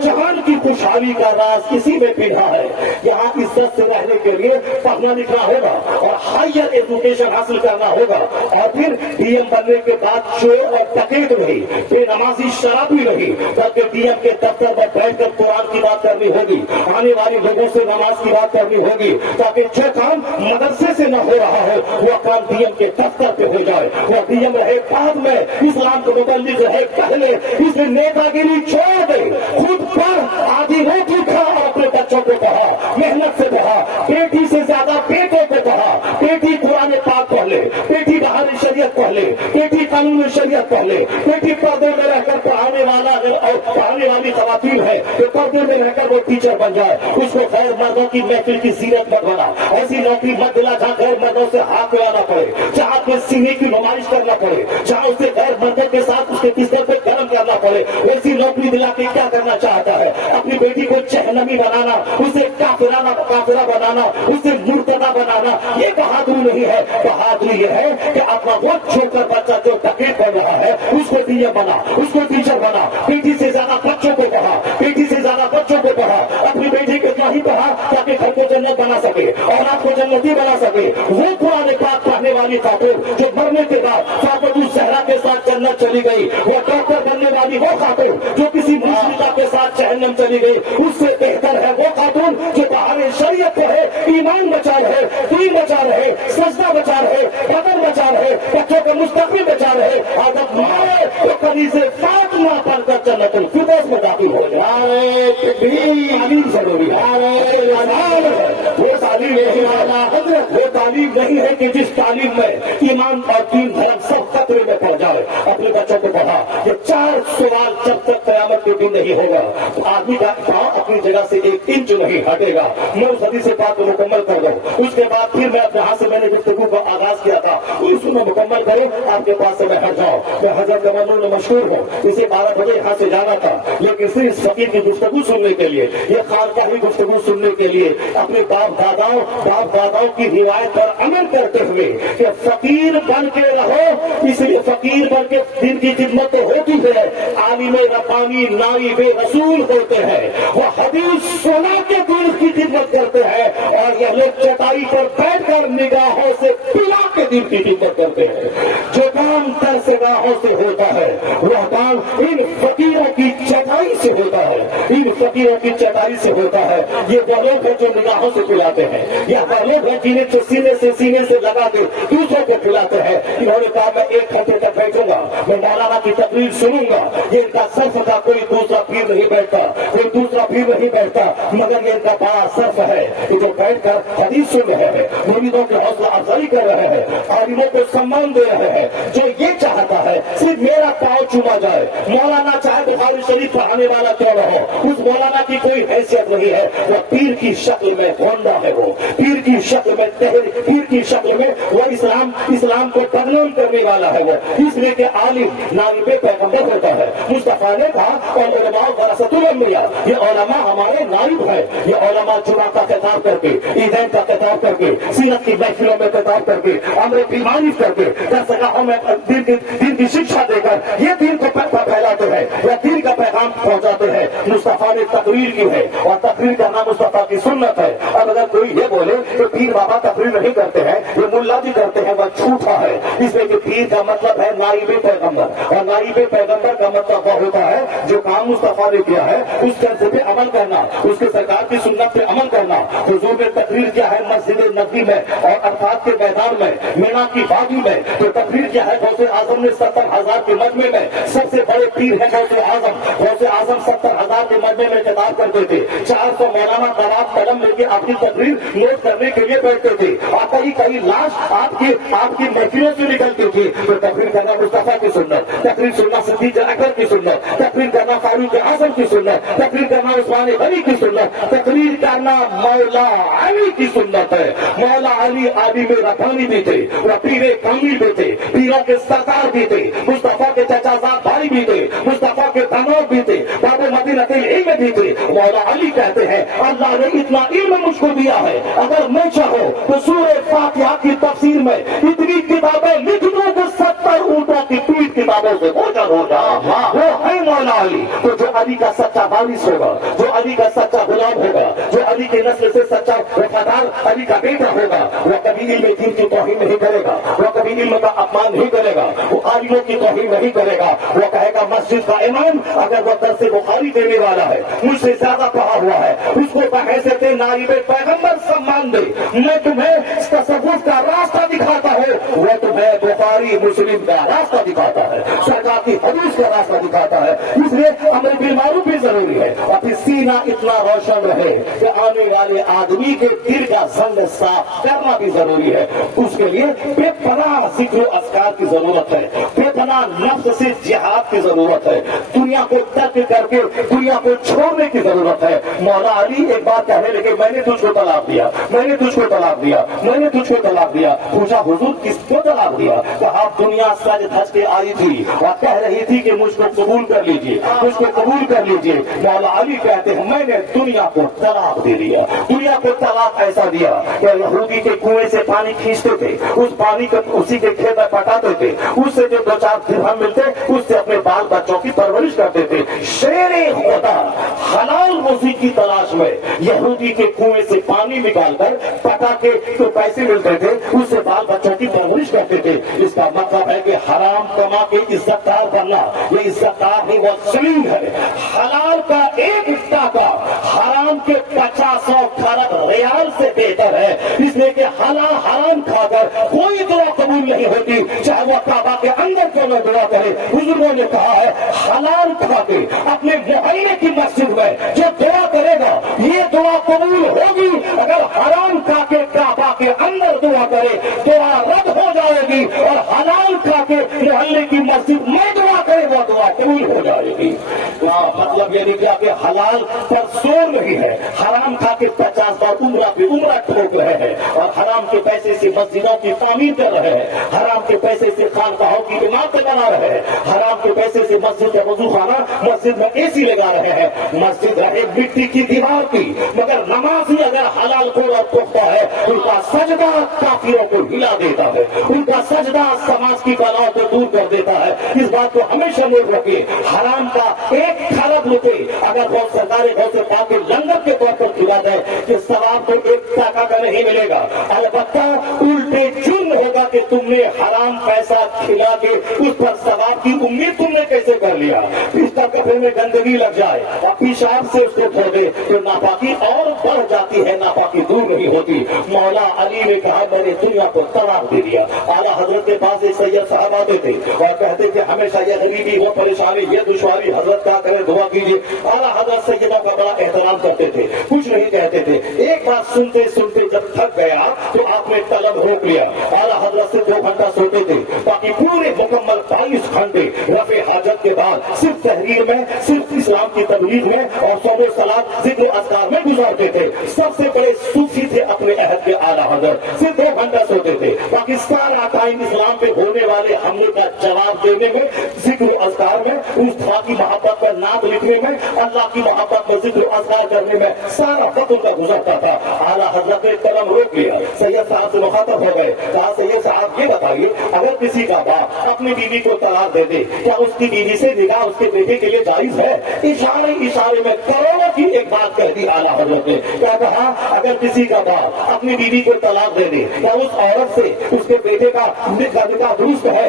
जहान की खुशहाली का राज इसी में पिघा है। यहाँ इज्जत से रहने के लिए पढ़ना लिखना होगा और हायर एजुकेशन हासिल करना होगा, और फिर डीएम बनने के बाद चोर और डकैत नहीं, बेनमाजी शराबी नहीं, बल्कि डीएम के दफ्तर पर बैठकर कुरान की बात करनी होगी, आने वाले लोगों से नमाज की बात करनी होगी, ताकि जो काम मदरसे से न हो रहा हो वो काम डीएम के दफ्तर पे हो जाए। वो डीएम रहे बाद में, इस्लाम को मुबल्लिग रहे पहले। इसमें नेतागिरी छोड़ दे, खुद पर आधी रोटी खा और अपने बच्चों को पढ़ा, मेहनत से पढ़ा, बेटी से ज्यादा बेटों को पढ़ा। बेटी कुरान पाक पढ़ ले, बेटी बहार शरीयत पढ़ ले, बेटी कानून शरीयत पढ़ ले, बेटी पर्दे में रहकर पढ़ाने वाला और पढ़ाने वाली खवातीन है तो पर्दे में रहकर वो टीचर बन जाए। उसको गैर मर्दों की महफिल की सीरत मत बना, ऐसी नौकरी मत दिला जहाँ गैर मर्दों से हाथ मिलाना पड़े, जहाँ अपने सीने की नुमाइश करना पड़े, जहाँ उसे गैर मर्दों के साथ उसके बिस्तर पे गर्म करना पड़े। वैसी नौकरी दिला के क्या करना चाहता है? अपनी बेटी को जहन्नमी बनाना, उसे काफिरा बनाना, उसे मुर्तदा बनाना, ये बहादुरी नहीं है। बहादुरी ये है कि अपना वो छोड़कर बच्चा जो डकैत बन रहा है उसको डीएम बना, उसको टीचर बना, बेटी से ज्यादा बच्चों को पढ़ा, बेटी से ज्यादा बच्चों को पढ़ा, अपनी बेटी को इतना ही पढ़ा ताकि घर को जन्नत बना सके और आपको जन्नती बना सके। वो पुराने बात पढ़ने वाली खातून जो मरने के बाद फातिमा ज़हरा के साथ जन्नत चली गई, वो डॉक्टर बनने वाली वो खातून जो किसी मुश्किल के साथ जहन्नम चली गई, उससे बेहतर है वो खातून जो बहार शरीयत है, ईमान बचा रहे, दीन बचा रहे, सजदा बचा रहे, बदन बचा रहे, बच्चों का मुस्तकबिल बचा रहे, आदत मारे तो कभी से फातिमा बनकर जन्नतुल फिरदौस में दाखिल हो जाए। तालीम जरूरी है, वो तालीम नहीं है, वो तालीम नहीं है कि जिस तालीम में ईमान और दीन धर्म सब खतरे में पड़ जाए। अपने बच्चों को पढ़ा, ये 4 सवाल जब तक कयामत के दिन नहीं होगा तो आदमी का पाँव अपनी जगह से 1 इंच नहीं हटेगा। मैं उस हदीस से बात को मुकम्मल कर दूं, उसके बाद फिर मैं अपने हाथ से मैंने गुफ्तगू का आगाज किया था, उसको मुकम्मल करो, आपके पास से मैं हट जाऊं। मैं हजरत कमर में मशहूर हूँ, इसे 12 बजे यहाँ से जाना था, लेकिन सिर्फ इस फकीर की गुफ्तगू सुनने के लिए, ये खानकाही गुफ्तगू सुनने के लिए, अपने बाप दादाओं की रिवायत पर अमल करते हुए कि फकीर बन के रहो, इसलिए फकीर बन के दिन की खिदमत तो होती है, आलिम रब्बानी नाइब रसूल होते हैं, वो हदीस सुना के दिन की खिदमत करते हैं, और यह लोग चटाई पर बैठकर निगाहों से पिला के दिन की खिदमत करते हैं। जो काम तरस निगाहों से होता है वह काम इन फकीरों की चटाई से होता है, इन फकीरों की चटाई से होता है। ये वो लोग हैं जो निगाहों से खिलाते हैं, या वो लोग हैं जिन्हें जो सीने से लगा के दूसरों को खिलाते हैं। इन्होंने कहा मैं 1 घंटे तक बैठूंगा, मैं मौलाना की तकरीर सुनूंगा। ये इनका सर्फ का कोई दूसरा पीर नहीं बैठता, कोई दूसरा पीर नहीं बैठता, मगर ये इनका बड़ा सर्फ है। ये जो बैठकर हदीस सुन रहे हैं, मुरीदों की हौसला अफजाई कर रहे हैं, आलिमों को सम्मान दे रहे हैं। जो ये चाहता है सिर्फ मेरा पाँव चूमा जाए, मौलाना चाहे बुखारी शरीफ पढ़ाने वाला क्यों न हो, उस मौलाना की कोई हैसियत नहीं है। वो पीर की शक्ल में होंडा है, वो पीर की शक्ल में पीर की शक्ल में वो इस्लाम को बदनाम करने वाला है। वो इसलिए कि आलिम नाइबे पैगंबर होता है। मुस्तफा ने कहा और उलमा वरसतुल अंबिया, ये उलमा हमारे नाइब है। ये उलमा जुमा का खिताब करके, ईदैन का खिताब करके, सीरत की महफिलों में खिताब करके, अमर बीमारी करके, दरसगाहों में दीन की शिक्षा देकर ये दीन को फैलाते हैं, या दीन का पैगाम पहुंचाते हैं। मुस्तफा ने तकरीर की है और तकरीर करना मुस्तफा की सुन्नत है। अब अगर कोई ये बोले तो पीर बाबा तकरीर नहीं करते हैं, ये मुल्ला जी करते हैं, वह झूठा है। इसलिए कि पीर का मतलब है नाइबे पैगंबर, और नाइबे पैगंबर का मतलब वह होता है जो काम मुस्तफा ने किया है उस चर्चे पे अमल करना, उसके सरकार की सुन्नत पे अमल करना। हुजूर ने तकरीर किया है मस्जिद नबी में और अरफात के मैदान में, मीना की वादी में। तो तकरीर किया है गौसे आजम ने 70,000 के मजमे में। सबसे बड़े पीर है गौसे आजम 70,000 के मजमे में खिताब करते थे। 400 मौलाना तलाब कलम लेके आपकी तकरीर नोट करने के लिए बैठते थे, और कई लाश आपकी महफिलों से निकलती थी। तो तकरीर करना मुस्तफा की सुन्नत, तकरीर सुनना सिद्दीक अकबर की सुन्नत, तकरीर करना फारूक आजम की सुन्नत, तकरीर करना उस्मान गनी की सुन्नत, तकरीर करना मौला अली की सुन्नत है। मौला अली आदि में रब्बानी भी थे, वह पीरे कामिल भी थे, पीरों के सरदार भी थे, मुस्तफा के चचाजाद भाई भी थे, मुस्तफा के धनौर भी थे, बाबू मदीनतुल इल्म भी थे। मौला अली कहते हैं अल्लाह ने इतना इल्म मुझको दिया है, अगर मैं चाहूं तो सूरह फातिहा की तफसीर में इतनी किताबें लिख दूं कि 70 ऊंटों की पीठ किताबों से बोझल हो जाए। वो है मौला अली। तो जो अली का सच्चा वारिस होगा, जो अली का सच्चा गुलाम होगा, जो अली की नस्ल से सच्चा वफादार अली का बेटा होगा, वो कभी इल्म दीन की तौहीन नहीं करेगा, वो कभी इल्म का अपमान नहीं करेगा, वो आलिमों की तौहीन नहीं करेगा। वो कहेगा मस्जिद का इमाम अगर वो दर्स बुखारी देने वाला है, मुझसे ज्यादा पढ़ा हुआ है, उसको बहैसियत नाइबे पैगंबर सम्मान दे। मैं तुम्हें तसव्वुफ का रास्ता दिखाता हूँ, वह तुम्हें बुखारी मुस्लिम का रास्ता दिखाता है, सरकार की हदीस का रास्ता दिखाता है। इसलिए अमर बिल मारूफ भी जरूरी है, और फिर सीना इतना रोशन रहे कि आने वाले आदमी के दिल का जंग साफ करना भी जरूरी है। उसके लिए बेपनाह जिक्र अस्कार की जरूरत है, बेपनाह नफ्स से जिहाद की जरूरत है, दुनिया को तर्क करके दुनिया को छोड़ने की जरूरत है। मौला अली एक बात कहने लगे, मैंने तुझको तलाक दिया, मैंने तुझको तलाक दिया, मैंने तुझको तलाक दिया। पूछा हुजूर किसको तलाक दिया? कहा दुनिया सज धज के आई थी और कह रही थी कि मुझको कबूल कर लीजिए, मुझको कबूल कर लीजिए। मौला अली कहते हैं मैंने दुनिया को तलाक दे दिया। दुनिया को तलाक ऐसा दिया कि यहूदी के कुएं से पानी खींचते थे, उस पानी को उसी के खेत में पटाते थे, उससे जो 2-4 दिरहम मिलते उससे अपने बाल बच्चों की परवरिश करते थे। शेरे खुदा हलाल रोजी की तलाश में यहूदी के कुएं से पानी निकालकर पटा के तो पैसे मिलते थे, उससे बाल बच्चों की परवरिश करते थे। इसका मतलब है कि हराम कमा के इज्जतदार बनना, ये इज्जतदार नहीं वो जमीन है। हलाल का एक टाका हराम के 50 खरब रियाल से बेहतर है। इसलिए कि हलाल हराम खाकर कोई दुआ कबूल नहीं होती, चाहे वो काबा के अंदर क्यों न दुआ करे। बुजुर्गों ने कहा है हलाल खा के अपने मोहल्ले की मस्जिद में जो दुआ करेगा ये दुआ कबूल होगी। अगर हराम खा के काबा के अंदर दुआ करे दुआ रद्द हो जाएगी, और हलाल खा के मोहल्ले की मस्जिद में दुआ करे वो दुआ कबूल हो जाएगी। मतलब ये निकला कि हलाल पर जोर नहीं है, हराम खा के 50 बार उम्रा पे उम्रा ठोक रहे हैं, और हराम के पैसे से मस्जिदों की तामीर कर रहे हैं, हराम के पैसे से खानकाहों की इमारतें बना रहे हैं, हराम के पैसे से मस्जिद का वजू खाना, मस्जिद में एसी लगा रहे हैं। मस्जिद रहे मिट्टी की दीवार की, मगर नमाज ही अगर हलाल को और पुख्ता है, उनका सजदा काफिरों को हिला देता है, उनका सजदा समाज की बलाओं को दूर कर देता है। इस बात को हमेशा नोट रखिए। हराम का 1 खरब रुपए अगर बहुत सरकारी बहुत से पाके लंगर के तौर पर खिला दे कि सवाब तो 1 टाका का नहीं मिलेगा, अलबत्ता उल्टे जुर्म होगा कि तुमने हराम पैसा खिला के उस पर सवाब की उम्मीद तुमने कैसे कर लिया? बिस्तर कपड़े में गंदगी लग जाए और पेशाब से उसको धो दे तो नापाकी और बढ़ जाती है, नापाकी दूर नहीं होती। मौला अली ने कहा मैंने दुनिया को तलाक दे दिया। आला हजरत के पास एक सैयद साहब आते थे और कहते थे हमेशा ये गरीबी, वो परेशानी, ये दुश्वारी, हजरत का करें दुआ कीजिए। आला हजरत सैयदा का बड़ा एहतराम करते थे, कुछ नहीं कहते थे। एक बात सुनते सुनते जब थक गया तो आपने तलब रोक लिया। आला हजरत से 2 घंटा सोते थे, बाकी पूरे मुकम्मल 22 घंटे रफे हाजत के बाद सिर्फ तहरीर में, सिर्फ इस्लाम की तबलीग में और सौबे सलात जिक्र अस्कार में गुजारते थे। सबसे बड़े सूफी थे अपने अहद के आला हजरत, सिर्फ 2 घंटा सोते थे, बाकी सारा टाइम इस्लाम पे होने वाले हमले का जवाब देने में, जिक्र अस्कार में, उस था की मोहब्बत पर नात लिखने में, अल्लाह की मोहब्बत पर जिक्र अस्कार करने में सारा वक्त उनका गुजरता था। आला हजरत ने कलम रोक लिया, सैयद साहब से मुखातब हो गए, कहा सैयद साहब ये बताइए अगर किसी का बाप अपनी बीवी को तलाक दे दे क्या उसकी बीवी से निकाह उसके बेटे के लिए जायज है? इशारे इशारे में करोड़ों की एक बात कह दी आला हजरत ने। क्या कहा? अगर किसी का बाप अपनी बीवी को तलाक दे दे क्या उस औरत से उसके बेटे का निकाह दुरुस्त है?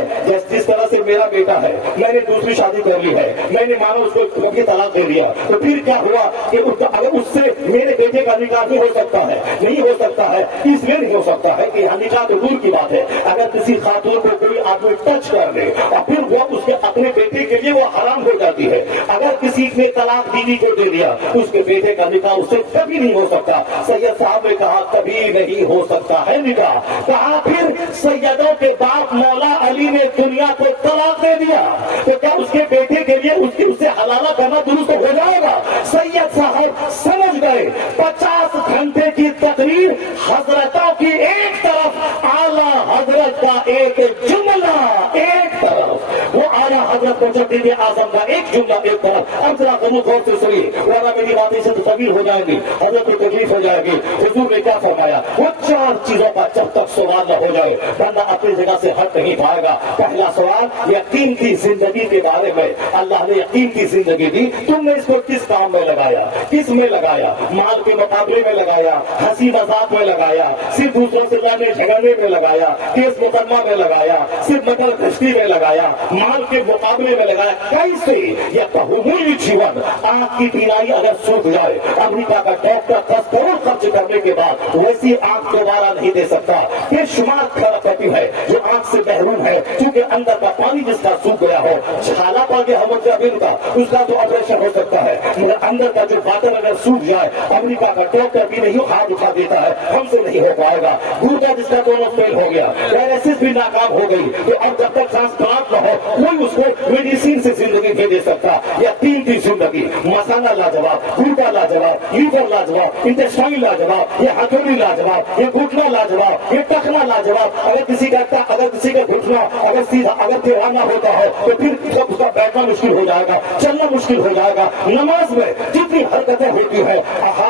जिस तरह से मेरा बेटा है, मैंने दूसरी शादी कर ली है, मैंने मानो उसको कभी तलाक दे दिया तो फिर क्या हुआ कि अगर उससे मेरे बेटे का निकाह नहीं हो सकता है, नहीं हो सकता है, इसलिए नहीं हो सकता है कि निकाह तो दूर की बात है, अगर किसी खातून को कोई आदमी टच कर ले और फिर वो उसके अपने बेटे के लिए वो हराम हो जाती है। अगर किसी ने तलाक बीवी को दे दिया तो उसके बेटे का निकाह उससे कभी नहीं हो सकता। सैयद साहब ने कहा कभी नहीं हो सकता है निकाह। कहा फिर सैयदों के बाप मौला अली ने दुनिया को तलाक दे दिया तो क्या उसके बेटे के लिए उससे हलाला करना दुरुस्त हो जाएगा? सैयद साहब समझ गए। 50 घंटे की तकरीर, हजरतों की एक तरफ, आला हजरत का एक जुमला एक तरफ, वो आला हजरत मुजद्दिद आजम का एक जुमला एक तरफ। अब जरा गौर से सुनिए वरना मेरी बातें से तवील हो जाएंगी, हजरत की तकलीफ हो जाएगी। हुजूर ने क्या फरमाया? वो 4 चीजों का जब तक सवाल न हो जाए बंदा अपनी जगह से हट नहीं पाएगा। पहला सवाल, यकीन की जिंदगी के बारे में। अल्लाह ने यकीन की जिंदगी दी, तुमने इसको किस काम में लगाया, किस में लगाया? माल के मुकाबले में लगाया, हंसी मजाक में लगाया, सिर्फ दूसरों से लड़ने झगड़ने में लगाया, केस मुकदमा में लगाया, सिर्फ मटर गश्ती में लगाया, माल के मुकाबले में लगाया? कैसे? यह बहुमूल्य जीवन, आंख की बीनाई अगर सूख जाए, अमेरिका का डॉक्टर 10 करोड़ खर्च करने के बाद वैसी आंख दोबारा नहीं दे सकता। बेशुमार खराबी है जो आंख से महरूम है, क्योंकि अंदर का पानी जिसका सूख गया हो, छाला पड़ गया हो का, उसका तो ऑपरेशन हो सकता है, मगर अंदर का जो वाटर अगर सूख जाए, अमेरिका का डॉक्टर भी नहीं हाथ उठा देता है, हमसे नहीं हो पाएगा। गुर्दा जिसका दोनों फेल हो गया, डायलिसिस भी नाकाम हो गई, तो अब जब तक ट्रांसप्लांट न हो कोई उसको मेडिसिन से जिंदगी नहीं दे सकता। या 3 की जिंदगी, मसाला लाजवाब, गुर्दा लाजवाब, लीवर लाजवाब, इंटेस्टाइन लाजवाब, ये हथौड़ी लाजवाब, ये घुटना लाजवाब, ये टखना लाजवाब। अगर किसी का घुटना अगर सीधा अगर तिरवाना होता हो तो फिर जब उसका बैठना मुश्किल हो जाएगा, चलना मुश्किल हो जाएगा। नमाज में जितनी हरकतें होती है,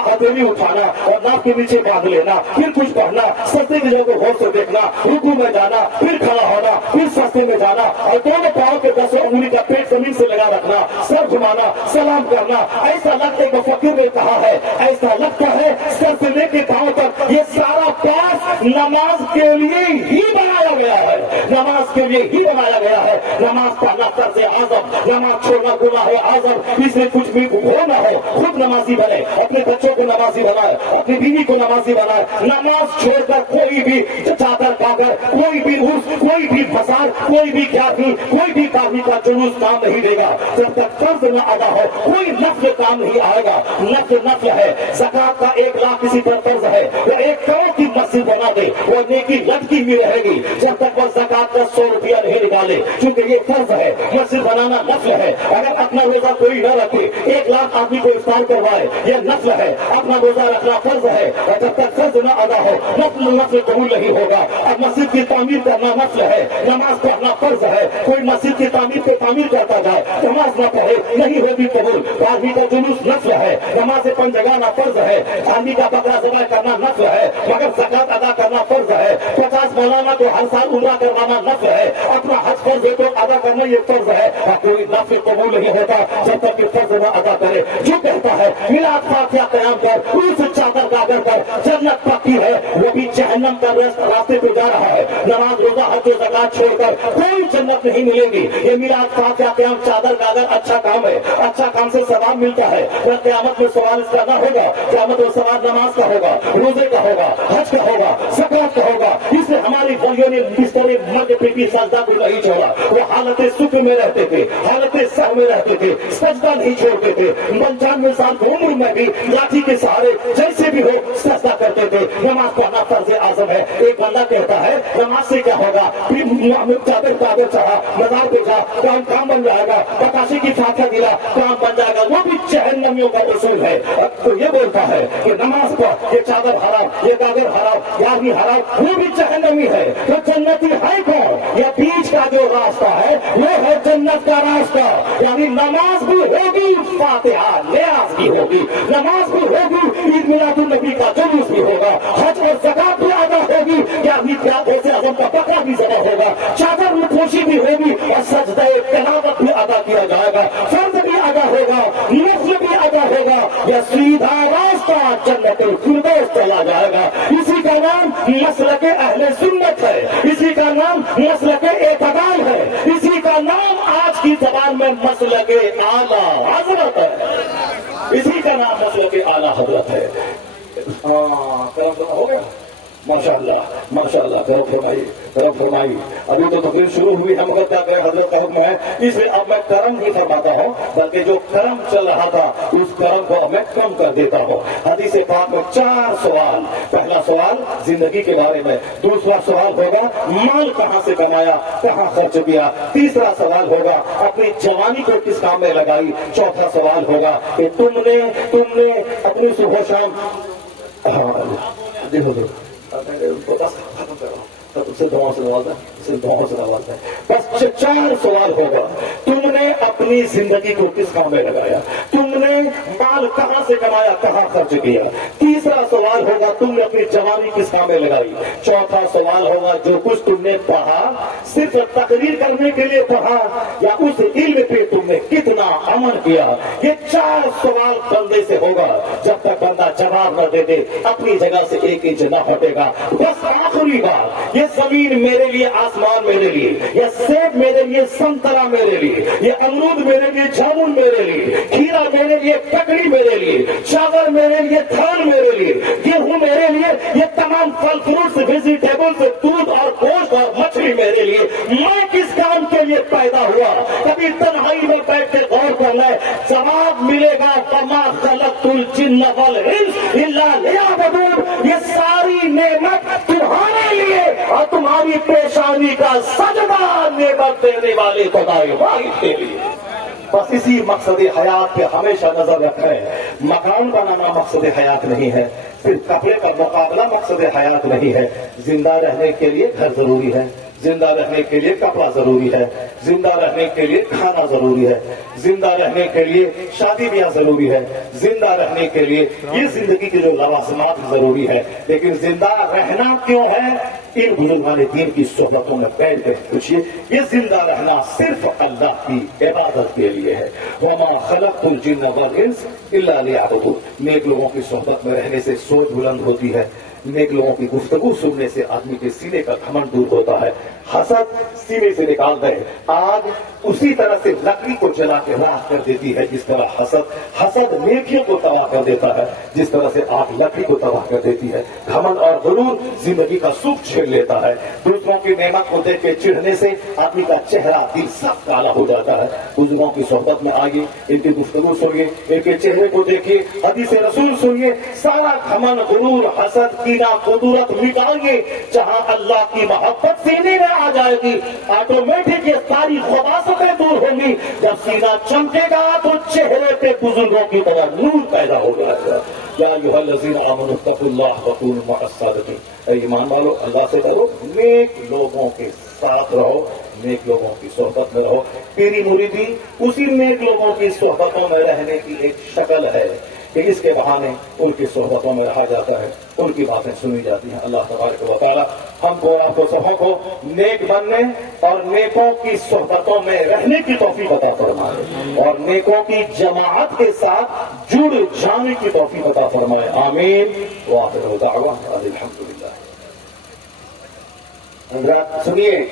हथेली उठाना और नाक के नीचे बांध लेना, फिर कुछ पढ़ना, सस्ते की जगह गौर से देखना, रुकू में जाना, फिर खड़ा होना, फिर सस्ते में जाना और दोनों पाँव के 10 उंगली का पेट जमीन से लगा रखना, सर घुमाना, सलाम करना। ऐसा लगता है फकीर ने कहा है, ऐसा लगता है सर से लेके पाँव तक ये सारा पास नमाज के लिए ही बनाया गया है, नमाज के लिए ही बनाया गया है। नमाज पढ़ना फर्ज आज़म, नमाज छोड़ना गुनाह आज़म। इसमें कुछ भी हो ना हो, खुद नमाजी बने, अपने बच्चों को नमाजी बनाए, अपनी बीवी को नमाजी बनाए। नमाज छोड़कर कोई भी चादर पाकर, कोई भी उर्स, कोई भी फसाद, कोई भी ख्याति, कोई भी काफी का जुलूस काम नहीं देगा जब तक फर्ज न अदा हो। कोई नफ्ल काम नहीं आएगा, नफ्ल है। ज़कात का 1 लाख किसी पर फर्ज है, या 1 करोड़ की मस्जिद बना दे, वो नेकी लटकी हुई रहेगी जब तक वो ज़कात का 100 रुपया नहीं निकाले, क्योंकि ये फर्ज है। मस्जिद बनाना नफ्ल है। अगर अपना रोजा कोई न रखे, 1 लाख आदमी को इफ्तार करवाए, ये नफ्ल है। अपना रोजा रखना फर्ज है और जब तक फर्ज न अदा हो नफ्ल कबूल नहीं होगा। अब मस्जिद की तामीर करना नफ्ल है, नमाज पढ़ना फर्ज है। कोई मस्जिद की तामीर करता जाए, नमाज न पढ़े, नहीं होगी कबूल। पार्टी का जुलूस नफ्ल है, नमाज पंज जगाना फर्ज है। चांदी का बकरा ज़िबा करना नफ्ल है, मगर ज़कात अदा करना फर्ज है। 50 मौलाना को हर साल उम्रा करवाना नफ्ल है। अपना हज फर्ज है तो अदा करना ये फर्ज है। कोई नफ्ल कबूल नहीं होता जब तक कि फर्ज न अदा करे। जो कहता है मिलाद फातिहा कयाम कर, उस चादर का अगर कर जन्नत पक्की है, वो भी जहन्नम जहन्नम का रास्ते पे जा रहा है। नमाज रोजा हज व ज़कात छोड़कर कोई जन्नत नहीं मिलेगी। ये मिलाद फातिहा क़याम चादर गागर अच्छा काम है, अच्छा काम से सवाब मिलता है। फिर क़यामत में सवाल इसका न होगा, क़यामत में सवाल नमाज का होगा, रोजे का होगा, हज का होगा, ज़कात का होगा। इसलिए हमारी वलियों ने बिस्तरे मध्य पेटी सजदा को नहीं छोड़ा। वो हालत सुख में रहते थे, हालत सह में रहते थे, सजदा नहीं छोड़ते थे। 95 साल की उम्र में भी लाठी के सहारे जैसे भी हो सजदा करते थे। नमाज पढ़ना फर्ज आज़म है। एक बंदा कहता है नमाज से क्या होगा, चादर चादर चढ़ा, मजार पे जा, काम बन जाएगा, पताशे की फातिहा गिरा, काम बन जाएगा। वो भी जहन्नमियों का उसूल है। तो ये बोलता है कि नमाज पढ़, ये चादर हराम, ये गागर हराम, यानी हराम, वो भी जहन्नमी है। तो जन्नती है कौन? ये बीच का जो रास्ता है वो है जन्नत का रास्ता। यानी नमाज भी होगी, फातिहा नियाज भी होगी, नमाज भी होगी, ईद मिलादुन नबी का जुलूस भी होगा, हज और ज़कात भी अदा होगी, यानी गौसे आज़म का बकरा भी ज़बह होगा, चादर में पोशी भी होगी और सजदा तिलावत भी अदा किया जाएगा, फर्ज भी अदा होगा, नफ्ल भी अदा होगा। यह सीधा रास्ता जन्नतुल फिरदौस चला जाएगा। इसी का नाम मसलक अहले सुन्नत है, इसी का नाम मसलक एतदाल है, इसी का नाम आज की ज़बान में मसलक आला हज़रत है, इसी का नाम मसलक आला हज़रत है। हो गया माशाअल्लाह माशाअल्लाह, तरफ फरमाई। अभी तो तकरीर शुरू हुई है मगर क्या करें, हजरत का हुक्म है, इसलिए अब मैं करम नहीं फरमाता हूँ, बल्कि जो करम चल रहा था उस करम को अब मैं कम कर देता हूँ। हदीस पाक में 4 सवाल। पहला सवाल जिंदगी के बारे में, दूसरा सवाल होगा माल कहाँ से कमाया, कहाँ खर्च किया, तीसरा सवाल होगा अपनी जवानी को किस काम में लगाई, चौथा सवाल होगा कि तुमने अपनी सुबह शाम तुमसे दुआओं से नवाजा, दुआओं से नवाजा। बस 4 सवाल होगा, तुमने अपनी जिंदगी को किस काम में लगाया, तुमने माल कहाँ से कमाया, कहाँ खर्च किया, तीसरा सवाल होगा तुमने अपनी जवानी किस काम में लगाई, चौथा सवाल होगा जो कुछ तुमने पढ़ा सिर्फ तकरीर करने के लिए पढ़ा या उस इल्म पे तुमने कितना अमल किया। ये 4 सवाल बंदे से होगा। जब तक बंदा जवाब न दे दे अपनी जगह से 1 इंच न हटेगा। बस आखिरी बात, ये जमीन मेरे लिए, आसमान मेरे लिए, ये सेब मेरे लिए, संतरा मेरे लिए, ये अमरूद मेरे लिए, जामुन मेरे लिए, खीरा मेरे लिए, ककड़ी मेरे लिए, चावल मेरे लिए, धान मेरे लिए, गेहूं मेरे लिए, ये तमाम फल फ्रूट्स, वेजिटेबल्स, दूध और गोश्त और मछली मेरे लिए। मैं किस काम के लिए पैदा हुआ? कभी तन्हाई में बैठ के गौर करना है, जवाब मिलेगा वमा खलक़तुल जिन्न वल इंस इल्ला लियअबुदून। ये सारी नेमत तुम्हारे लिए और तुम्हारी पेशानी का सजदा नेमत देने वाले खुदाए वाहिद के लिए। बस इसी मकसद हयात पे हमेशा नजर रखें। मकान बनाना मकसद हयात नहीं है, सिर्फ कपड़े का मुकाबला मकसद हयात नहीं है। जिंदा रहने के लिए घर जरूरी है, जिंदा रहने के लिए कपड़ा जरूरी है, जिंदा रहने के लिए खाना जरूरी है, जिंदा रहने के लिए शादी ब्याह जरूरी है, जिंदा रहने के लिए ये जिंदगी की जो लवाजमात जरूरी है। लेकिन जिंदा रहना क्यों है? इन बुजुर्गान दीन की सोहबतों में बैठ कर पूछिए। ये जिंदा रहना सिर्फ अल्लाह की इबादत के लिए है। वमा खलक़तुल जिन्न वल इंस इल्ला लियअबुदून। नेक लोगों की सोहबत में रहने से सोच बुलंद होती है, नेक लोगों की गुफ्तगू सुनने से आदमी के सीने का घमंड दूर होता है। हसद सीने से निकाल दे, आग उसी तरह से लकड़ी को जला के राख कर देती है जिस तरह हसद नेकियों को तबाह कर देता है, जिस तरह से आग लकड़ी को तबाह कर देती है। घमंड और गुरूर जिंदगी का सुख छीन लेता है। दूसरों की नेमत को देख के चिढ़ने से आदमी का चेहरा दिल सब काला हो जाता है। बुजुर्गों की सोहबत में आइए, इनकी गुफ्तगू सुनिए, इनके चेहरे को देखिए, हदीस रसूल सुनिए, सारा घमंड गुरूर हसद कीना कुदरत मिटाइए। जहां अल्लाह की मोहब्बत सीने में आ जाएगी, ऑटोमेटिक ये सारी खबासतें दूर होंगी। जब सीना चमकेगा तो चेहरे पे बुजुर्गों की तरह नूर पैदा हो जाएगा। या अय्युहल्लज़ीना आमनू तक़ुल्लाह व कूनू मअस सादिक़ीन। ईमान वालो, अल्लाह से डरो, नेक लोगों के साथ रहो, नेक लोगों की सोहबत में रहो। पीरी मुरीदी उसी नेक लोगों की सोहबतों में रहने की एक शक्ल है कि इसके बहाने उनकी सोहबतों में रहा जाता है, उनकी बातें सुनी जाती हैं। अल्लाह तबारक व तआला हमको आपको सबों को नेक बनने और नेकों की सोहबतों में रहने की तौफीक अता फरमाए और नेकों की जमाअत के साथ जुड़ जाने की तौफीक अता फरमाए। आमीन। व आखिर दाअवा अनिल हम्दुलिल्लाह। जरा सुनिए।